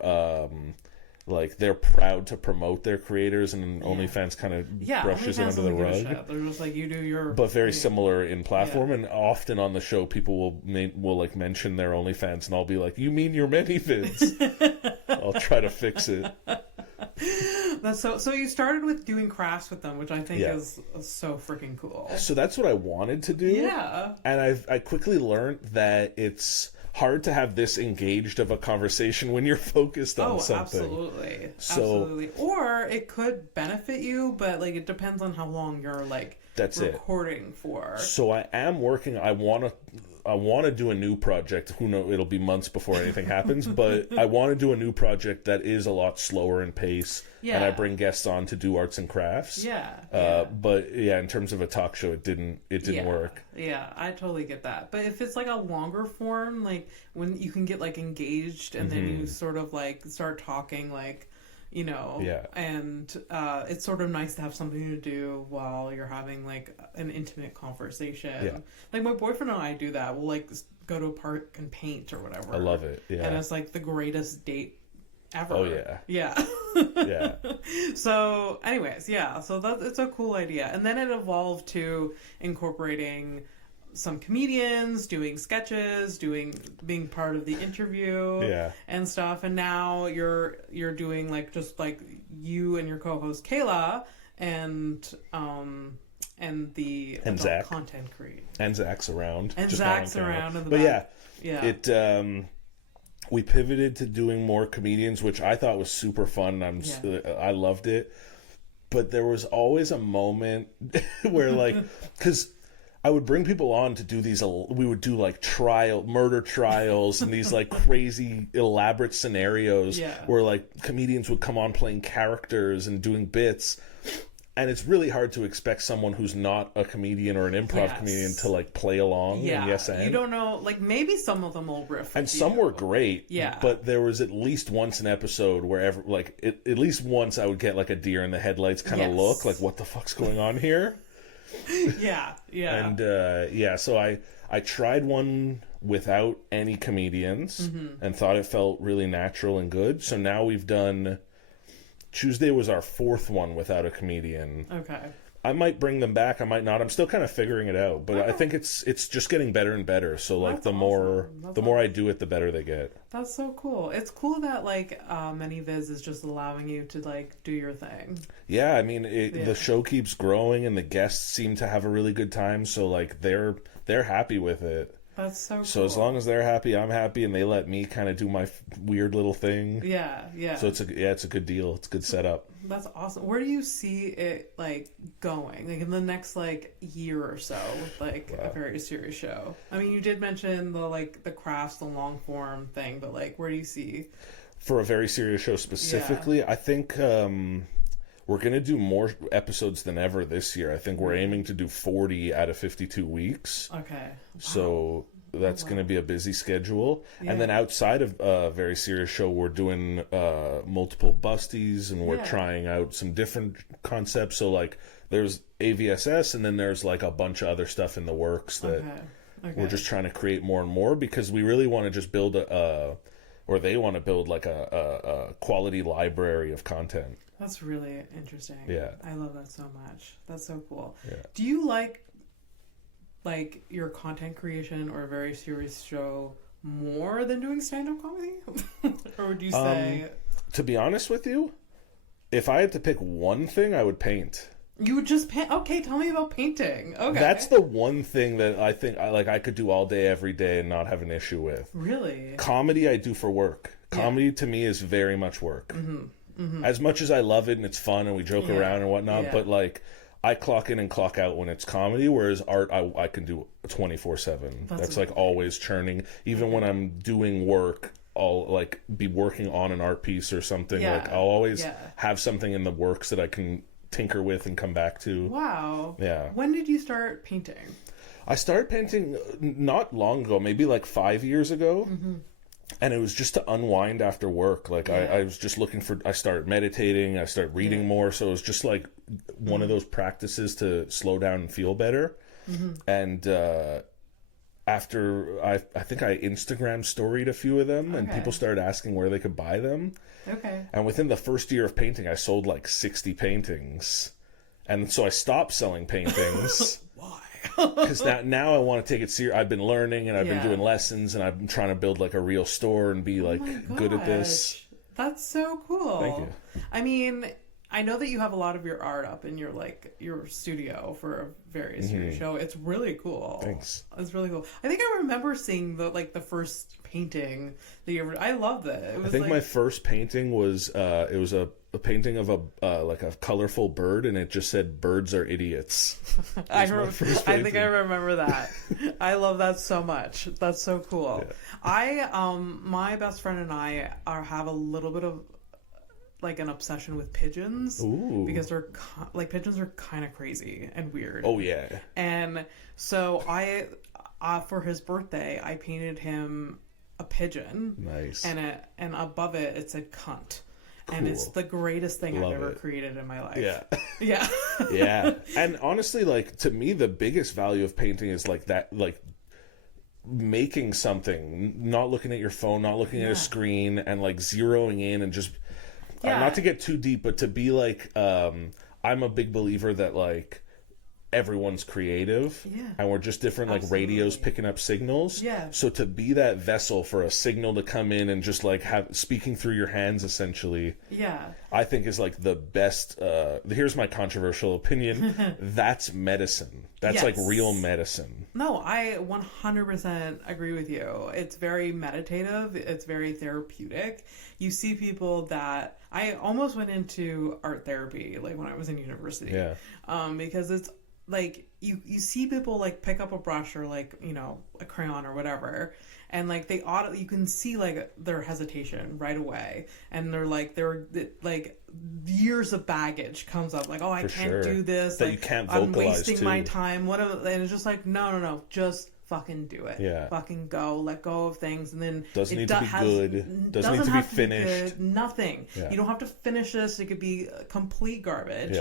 like they're proud to promote their creators, and OnlyFans kind of brushes it under the rug. They're just like, you do your... But very similar in platform, and often on the show, people will like mention their OnlyFans, and I'll be like, "You mean your ManyVids?" I'll try to fix it. That's so you started with doing crafts with them, which I think is so freaking cool. So that's what I wanted to do. Yeah. And I quickly learned that it's hard to have this engaged of a conversation when you're focused on something. Absolutely. Absolutely. Or it could benefit you, but like it depends on how long you're like recording for. So I am working. I want to do a new project. Who knows? It'll be months before anything happens, but I want to do a new project that is a lot slower in pace. Yeah. And I bring guests on to do arts and crafts. Yeah. But yeah, in terms of a talk show, it didn't work. Yeah, I totally get that. But if it's like a longer form, like when you can get like engaged and then you sort of like start talking like, you know, and it's sort of nice to have something to do while you're having like an intimate conversation. Yeah. Like my boyfriend and I do that. We'll like go to a park and paint or whatever. I love it. Yeah. And it's like the greatest date ever. Oh yeah. Yeah. Yeah. So anyways, so it's a cool idea. And then it evolved to incorporating some comedians, doing sketches, being part of the interview and stuff. And now you're doing like just like you and your co-host Kayla and the adult Zach. content creator. And Zach's around. And Zach's around in the back. Yeah. It we pivoted to doing more comedians, which I thought was super fun. I loved it. But there was always a moment where like, because I would bring people on to do these, we would do like murder trials and these like crazy elaborate scenarios where like comedians would come on playing characters and doing bits. And it's really hard to expect someone who's not a comedian or an improv comedian to like play along. Yeah, yes, and you don't know. Like maybe some of them will riff, and some were great. Yeah, but there was at least once an episode where at least once I would get like a deer in the headlights kind of look, like what the fuck's going on here? Yeah. And so I tried one without any comedians and thought it felt really natural and good. So now we've done. Tuesday was our fourth one without a comedian. Okay. I might bring them back. I might not. I'm still kind of figuring it out, but I think it's just getting better and better. So like the more I do it, the better they get. That's so cool. It's cool that like ManyVids is just allowing you to like do your thing. Yeah, I mean the show keeps growing and the guests seem to have a really good time. So like they're happy with it. That's so cool. So as long as they're happy, I'm happy, and they let me kind of do my weird little thing. Yeah. So it's a good deal. It's a good setup. That's awesome. Where do you see it like going? Like in the next like year or so with like a very serious show? I mean, you did mention the crafts, the long form thing, but like where do you see for a very serious show specifically? I think we're going to do more episodes than ever this year. I think we're aiming to do 40 out of 52 weeks. Okay. Wow. So that's going to be a busy schedule. Yeah. And then outside of a very serious show, we're doing multiple busties, and we're trying out some different concepts. So like there's AVSS, and then there's like a bunch of other stuff in the works that we're just trying to create more and more, because we really want to just build or they want to build like a quality library of content. That's really interesting. Yeah. I love that so much. That's so cool. Yeah. Do you like your content creation or a very serious show more than doing stand-up comedy? Or would you say... To be honest with you, if I had to pick one thing, I would paint. You would just paint? Okay, tell me about painting. Okay. That's the one thing that I think I could do all day, every day and not have an issue with. Really? Comedy I do for work. Comedy to me is very much work. Mm-hmm. Mm-hmm. As much as I love it and it's fun and we joke around and whatnot, but like I clock in and clock out when it's comedy, whereas art I can do 24/7. That's like always churning. Even when I'm doing work, I'll like be working on an art piece or something. Like I'll always have something in the works that I can tinker with and come back to. Wow. Yeah. When did you start painting? I started painting not long ago, maybe like 5 years ago. Mm-hmm. And it was just to unwind after work. Like I was just I started meditating, I started reading more. So it was just like one of those practices to slow down and feel better. Mm-hmm. And after I think I Instagram storied a few of them, and people started asking where they could buy them. Okay. And within the first year of painting, I sold like 60 paintings. And so I stopped selling paintings. Why? Because now I want to take it serious. I've been learning and I've been doing lessons, and I'm trying to build like a real store and be like good at this. That's so cool. Thank you. I mean, I know that you have a lot of your art up in your studio for a very serious show. It's really cool. Thanks. It's really cool. I think I remember seeing the first painting that you ever. I loved it. I think my first painting was it was a painting of a colorful bird, and it just said "Birds are idiots." I think I remember that. I love that so much. That's so cool. Yeah. My best friend and I have a little bit of like an obsession with pigeons. Ooh. Because they're pigeons are kind of crazy and weird. Oh yeah. And so I for his birthday I painted him a pigeon. Nice. And above it said cunt. Cool. And it's the greatest thing I've ever created in my life. Yeah. Yeah. Yeah. And honestly, like, to me, the biggest value of painting is like that, like making something, not looking at your phone, not looking at a screen, and like zeroing in and just not to get too deep, but to be like, I'm a big believer that like everyone's creative, and we're just different like radios picking up signals. So to be that vessel for a signal to come in and just like have speaking through your hands essentially, I think is like the best. Here's my controversial opinion. That's medicine. That's like real medicine. No, I 100% agree with you. It's very meditative. It's very therapeutic. You see people that I almost went into art therapy like when I was in university. Because it's like you see people like pick up a brush or like, you know, a crayon or whatever, and like you can see like their hesitation right away, and they're like years of baggage comes up, like, oh, I can't do this, that like, you can't I'm vocalize wasting too. my time, whatever. And it's just like no, just fucking do it. Fucking go, let go of things, and then doesn't need to be good, doesn't need to be finished, nothing. You don't have to finish this. It could be complete garbage.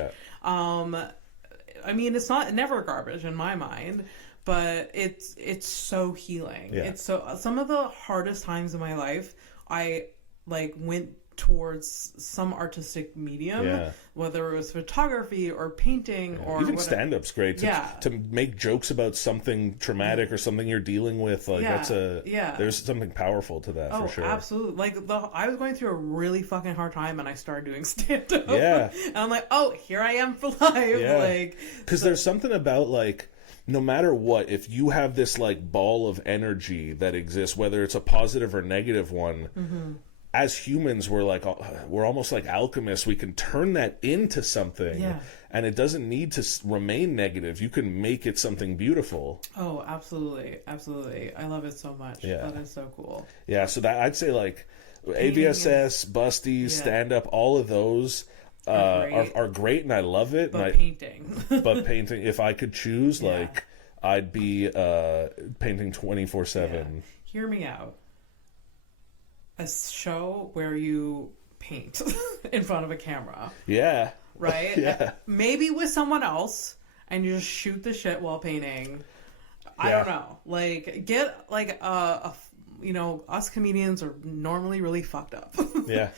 I mean, it's never garbage in my mind, but it's so healing. It's so, some of the hardest times in my life, I like went towards some artistic medium, whether it was photography or painting or even stand-up's great to make jokes about something traumatic or something you're dealing with, like there's something powerful to that. For sure. Absolutely. Like I was going through a really fucking hard time and I started doing stand-up, and I'm like, oh, here I am for life. Like, because there's something about like, no matter what, if you have this like ball of energy that exists, whether it's a positive or negative one, as humans, we're almost like alchemists. We can turn that into something, and it doesn't need to remain negative. You can make it something beautiful. Oh, absolutely, absolutely. I love it so much. Yeah. That is so cool. Yeah, so that I'd say like AVSS, Busties, stand up, all of those are great, and I love it. But painting, if I could choose, like I'd be painting 24/7. Hear me out. A show where you paint in front of a camera. Yeah. Right? Yeah. Maybe with someone else, and you just shoot the shit while painting. I don't know. Like, get like us comedians are normally really fucked up. Yeah.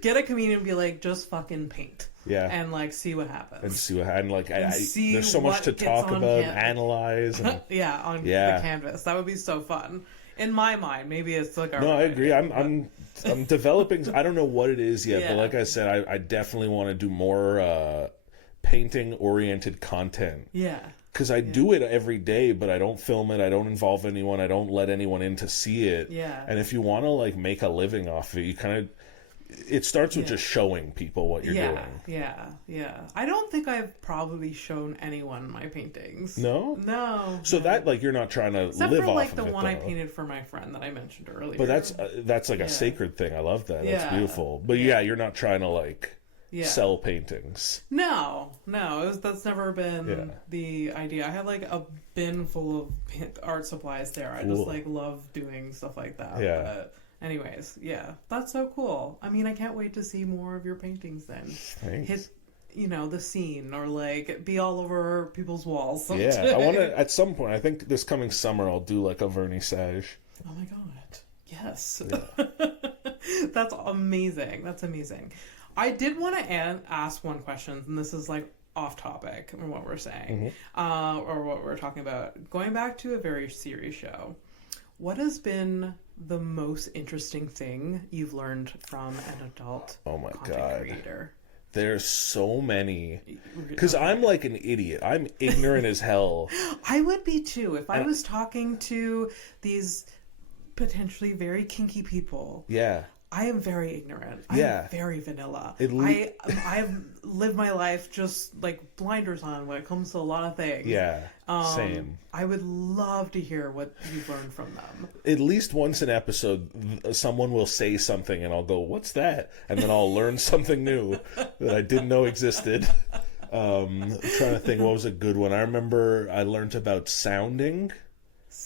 Get a comedian and be like, just fucking paint. Yeah. And like see what happens. And see what happens. Like there's so much to talk about, analyze. And, on the canvas. That would be so fun. In my mind, maybe it's like No, I agree. I'm developing. I don't know what it is yet, but like I said, I definitely want to do more painting oriented content. Yeah. Because I do it every day, but I don't film it. I don't involve anyone. I don't let anyone in to see it. Yeah. And if you want to like make a living off of it, you kind of. It starts with just showing people what you're doing. Yeah. I don't think I've probably shown anyone my paintings. No? No. So that, like, you're not trying to Except live for, off like, of the it, one though. I painted for my friend that I mentioned earlier. But that's like a sacred thing. I love that. That's beautiful. But you're not trying to, like, sell paintings. No. That's never been the idea. I had, like, a bin full of art supplies there. I just, like, love doing stuff like that. Yeah. But anyways, that's so cool. I mean, I can't wait to see more of your paintings then. Thanks. Hit, the scene, or like be all over people's walls someday. Yeah, I want to, at some point, I think this coming summer, I'll do like a vernissage. Oh my god. Yes. That's amazing. That's amazing. I did want to ask one question, and this is like off topic from what we're saying, or what we're talking about. Going back to a very serious show, what has been the most interesting thing you've learned from an adult content creator? There's so many. Because I'm like an idiot. I'm ignorant as hell. I would be too. If I was talking to these potentially very kinky people. Yeah. I am very ignorant. I am very vanilla. I've lived my life just like blinders on when it comes to a lot of things. Yeah, same. I would love to hear what you've learned from them. At least once an episode, someone will say something and I'll go, "What's that?" And then I'll learn something new that I didn't know existed. I'm trying to think, what was a good one? I remember I learned about sounding.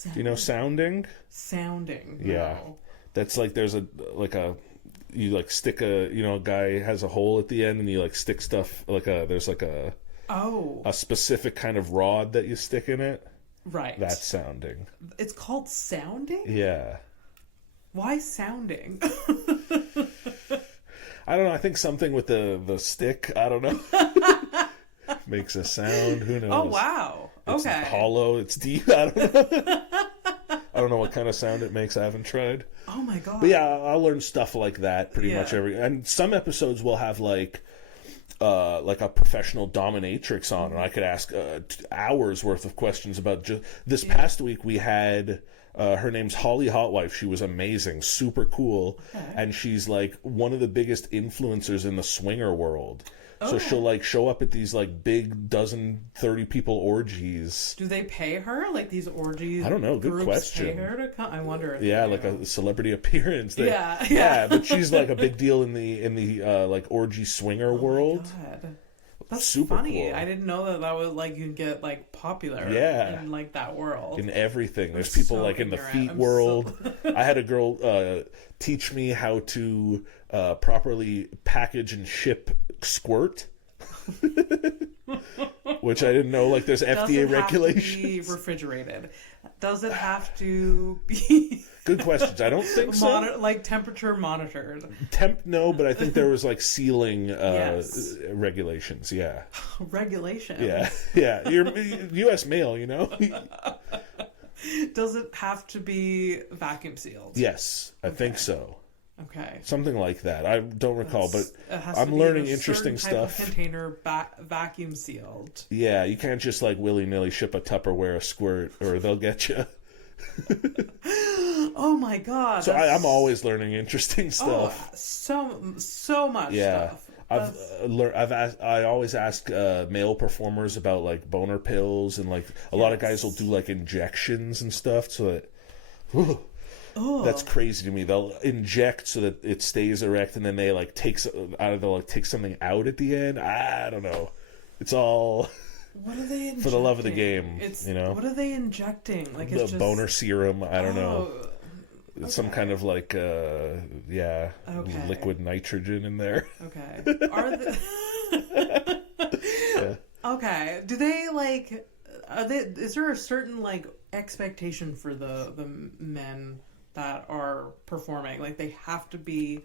Do you know sounding? Sounding. Yeah. No. That's like there's you like stick a guy has a hole at the end and you like stick stuff there's like a specific kind of rod that you stick in it. Right. That's sounding. It's called sounding? Yeah. Why sounding? I don't know. I think something with the stick. I don't know. Makes a sound. Who knows? Oh wow. It's okay. hollow. It's deep. I don't know. I don't know what kind of sound it makes. I haven't tried. Oh my god. But yeah, I'll learn stuff like that pretty much and some episodes will have like a professional dominatrix on, and I could ask hours worth of questions about just this past week. We had her name's Holly Hotwife. She was amazing, super cool, and she's like one of the biggest influencers in the swinger world. So she'll like show up at these like big 30 people orgies. Do they pay her like these orgies? I don't know. Good question. Pay her to come? I wonder. If like a celebrity appearance. Yeah. But she's like a big deal in the like orgy swinger world. God. That's super funny. cool. I didn't know that was like you can get like popular. In like that world. In everything. There's people so like ignorant. In the feet world. I had a girl teach me how to properly package and ship squirt. Which I didn't know. Like there's FDA regulations. Does it have to be refrigerated? Does it have to be? Good questions. I don't think so. Like temperature monitored. No, but I think there was like sealing regulations. Yeah. Regulations. Yeah. You're U.S. mail, Does it have to be vacuum sealed? Yes, I think so. Okay. Something like that. I don't recall, but I'm learning interesting stuff. Type of container vacuum sealed. Yeah, you can't just like willy-nilly ship a Tupperware squirt or they'll get you. Oh my god! So I'm always learning interesting Oh, stuff. so much stuff. I always ask male performers about like boner pills, and like a lot of guys will do like injections and stuff. So that, that's crazy to me. They'll inject so that it stays erect, and then they like take something out at the end. I don't know. It's all. What are they injecting? For the love of the game, What are they injecting? Like the boner serum. I don't know. Okay. Some kind of like liquid nitrogen in there. Okay. Are they... Okay. Do they like? Is there a certain like expectation for the men that are performing? Like they have to be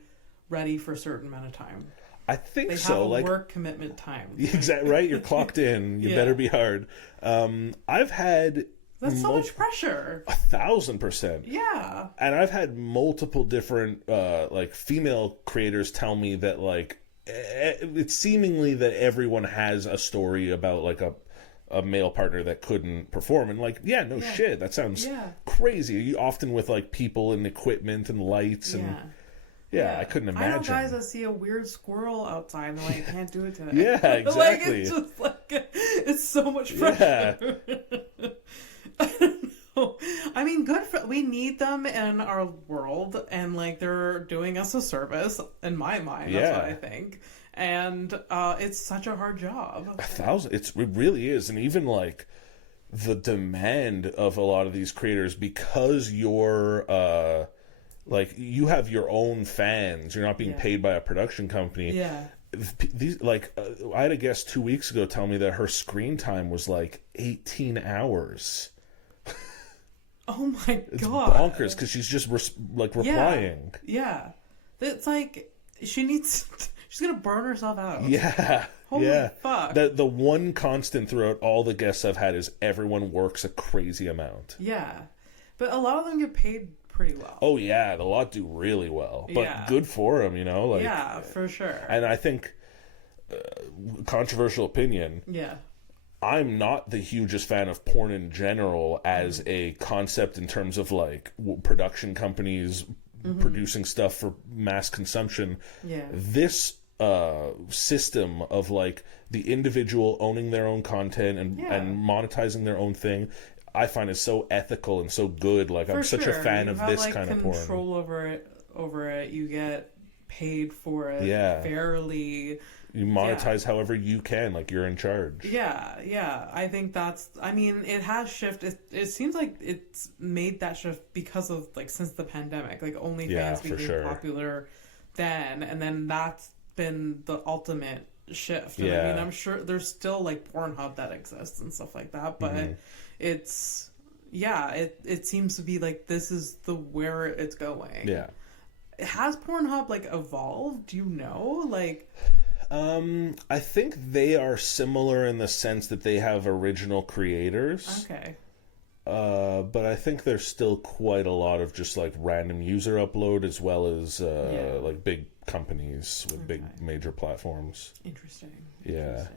ready for a certain amount of time. I think they so. Have a like work commitment time. Exactly right. You're clocked in. You better be hard. I've had. That's so much pressure. 1,000%. Yeah. And I've had multiple different like female creators tell me that like it's seemingly that everyone has a story about like a male partner that couldn't perform, and like shit, that sounds crazy. Often with like people and equipment and lights and I couldn't imagine. I know guys that see a weird squirrel outside and they're like, I can't do it today. Yeah, exactly. Like, it's just like, it's so much pressure. Yeah. I don't know. I mean, we need them in our world, and like they're doing us a service in my mind. That's what I think. And it's such a hard job. 1,000. It really is. And even like the demand of a lot of these creators, because you're like you have your own fans, you're not being paid by a production company. Yeah. These like I had a guest 2 weeks ago tell me that her screen time was like 18 hours. Oh my god. It's bonkers because she's just replying. Yeah. It's like she's gonna burn herself out. Yeah. Holy fuck. The one constant throughout all the guests I've had is everyone works a crazy amount. Yeah. But a lot of them get paid pretty well. Oh yeah, a lot do really well. But good for them, like yeah, for sure. And I think controversial opinion. Yeah. I'm not the hugest fan of porn in general as a concept in terms of like production companies producing stuff for mass consumption. Yeah. This system of like the individual owning their own content and monetizing their own thing, I find is so ethical and so good. Like I'm such a fan of this kind of porn. Control over it. You get paid for it. Fairly. You monetize however you can, like you're in charge. Yeah. I think it has shifted. It seems like it's made that shift because of, like, since the pandemic. Like, OnlyFans became popular then, and then that's been the ultimate shift. And I mean, I'm sure there's still, like, Pornhub that exists and stuff like that, but it's... Yeah, it seems to be, like, this is where it's going. Yeah. Has Pornhub, like, evolved? Do you know? Like... I think they are similar in the sense that they have original creators. Okay. But I think there's still quite a lot of just like random user upload as well as like big companies with big major platforms. Interesting. Yeah.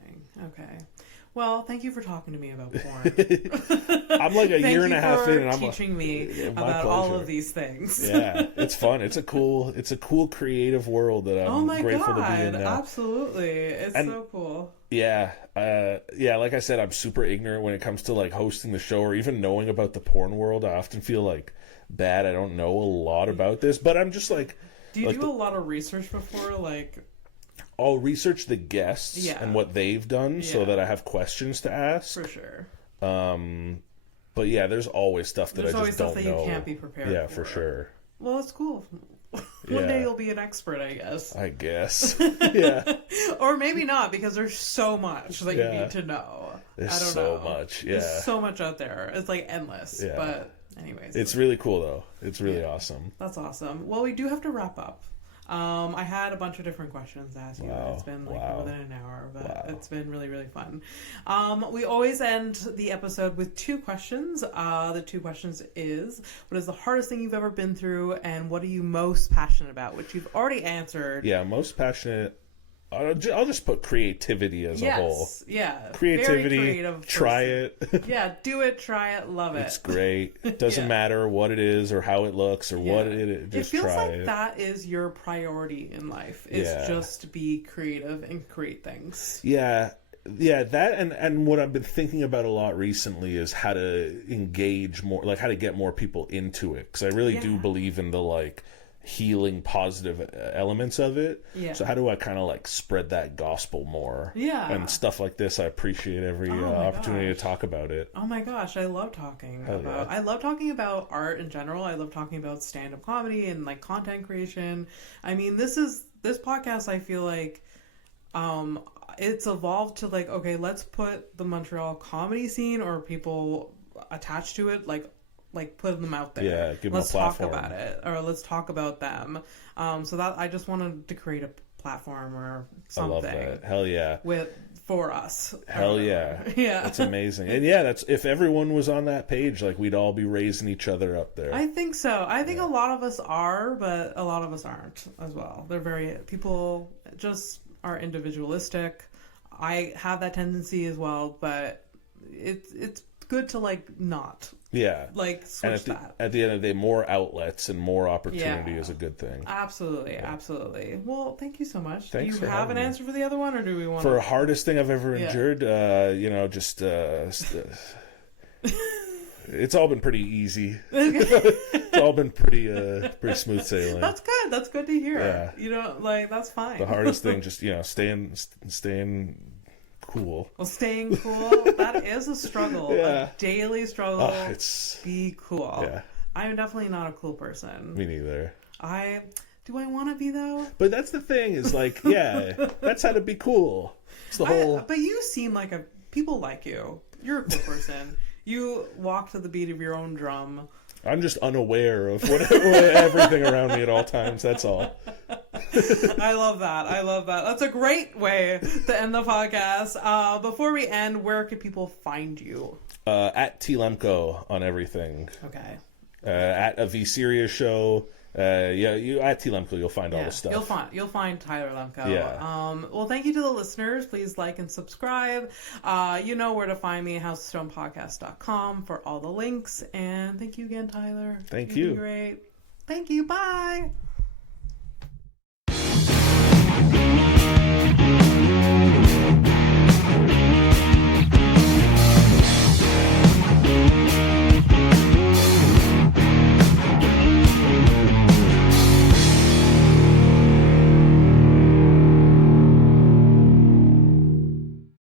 Okay. Well, thank you for talking to me about porn. I'm like a year and a half in, and I'm teaching me about all of these things. Yeah, it's fun. It's a cool creative world that I'm grateful to be in now. Absolutely, it's so cool. Yeah, like I said, I'm super ignorant when it comes to like hosting the show or even knowing about the porn world. I often feel like bad. I don't know a lot about this, but I'm just like. Do you do a lot of research before, like? I'll research the guests and what they've done so that I have questions to ask. For sure. But yeah, there's always stuff that I just don't know. There's always stuff that you can't be prepared for. Yeah, for sure. Well, it's cool. One day you'll be an expert, I guess. I guess. Yeah. Or maybe not, because there's so much that you need to know. There's I don't so know. much. Yeah. There's so much out there. It's like endless. Yeah. But anyways. It's really cool, though. It's really awesome. That's awesome. Well, we do have to wrap up. I had a bunch of different questions to ask you. Wow. It's been like more than an hour, but it's been really, really fun. We always end the episode with 2 questions. The 2 questions is, what is the hardest thing you've ever been through, and what are you most passionate about? Which you've already answered. Yeah, most passionate I'll just put creativity as a whole. Yeah. Creativity. Very creative try person. it. Yeah, do it, try it, love it. It's great. It doesn't matter what it is or how it looks or what it is. Just it feels try like it. that is your priority in life. Is just to be creative and create things. Yeah. Yeah, that and what I've been thinking about a lot recently is how to engage more, like how to get more people into it. Because I really do believe in the like healing positive elements of it. Yeah. So how do I kind of like spread that gospel more? Yeah. And stuff like this, I appreciate every opportunity to talk about it. Oh my gosh, I love talking about. I love talking about art in general. I love talking about stand-up comedy and like content creation. I mean, this podcast. I feel like, it's evolved to like, okay, let's put the Montreal comedy scene or people attached to it, like put them out there. Yeah, give them let's a platform. Talk about it, or let's talk about them. So that I just wanted to create a platform or something. I love that. Hell yeah. For us. Hell yeah. Yeah. That's amazing. And yeah, that's if everyone was on that page, like we'd all be raising each other up there. I think so. I think a lot of us are, but a lot of us aren't as well. People just are individualistic. I have that tendency as well, but it's good to like not. Yeah. Like switch that. At the end of the day, more outlets and more opportunity is a good thing. Absolutely, absolutely. Well, thank you so much. Thanks. Do you have an answer for the other one, or do we want for hardest thing I've ever endured? It's all been pretty easy. It's all been pretty smooth sailing. That's good. That's good to hear. Yeah. You know, like that's fine. The hardest thing, just staying cool. Well, staying cool, that is a struggle. A daily struggle. Be cool. Yeah. I'm definitely not a cool person. Me neither. Do I want to be though? But that's the thing. Is like, that's how to be cool. It's the whole. But you seem like people like you. You're a cool person. You walk to the beat of your own drum. I'm just unaware of everything around me at all times. That's all. I love that. That's a great way to end the podcast. Before we end, where can people find you? At Lemco on everything. Okay. At a V Serious show. You at Lemco, you'll find all the stuff. You'll find Tyler Lemco. Yeah. Well, thank you to the listeners. Please like and subscribe. You know where to find me, housestonepodcast.com for all the links. And thank you again, Tyler. Thank you. Great. Thank you. Bye.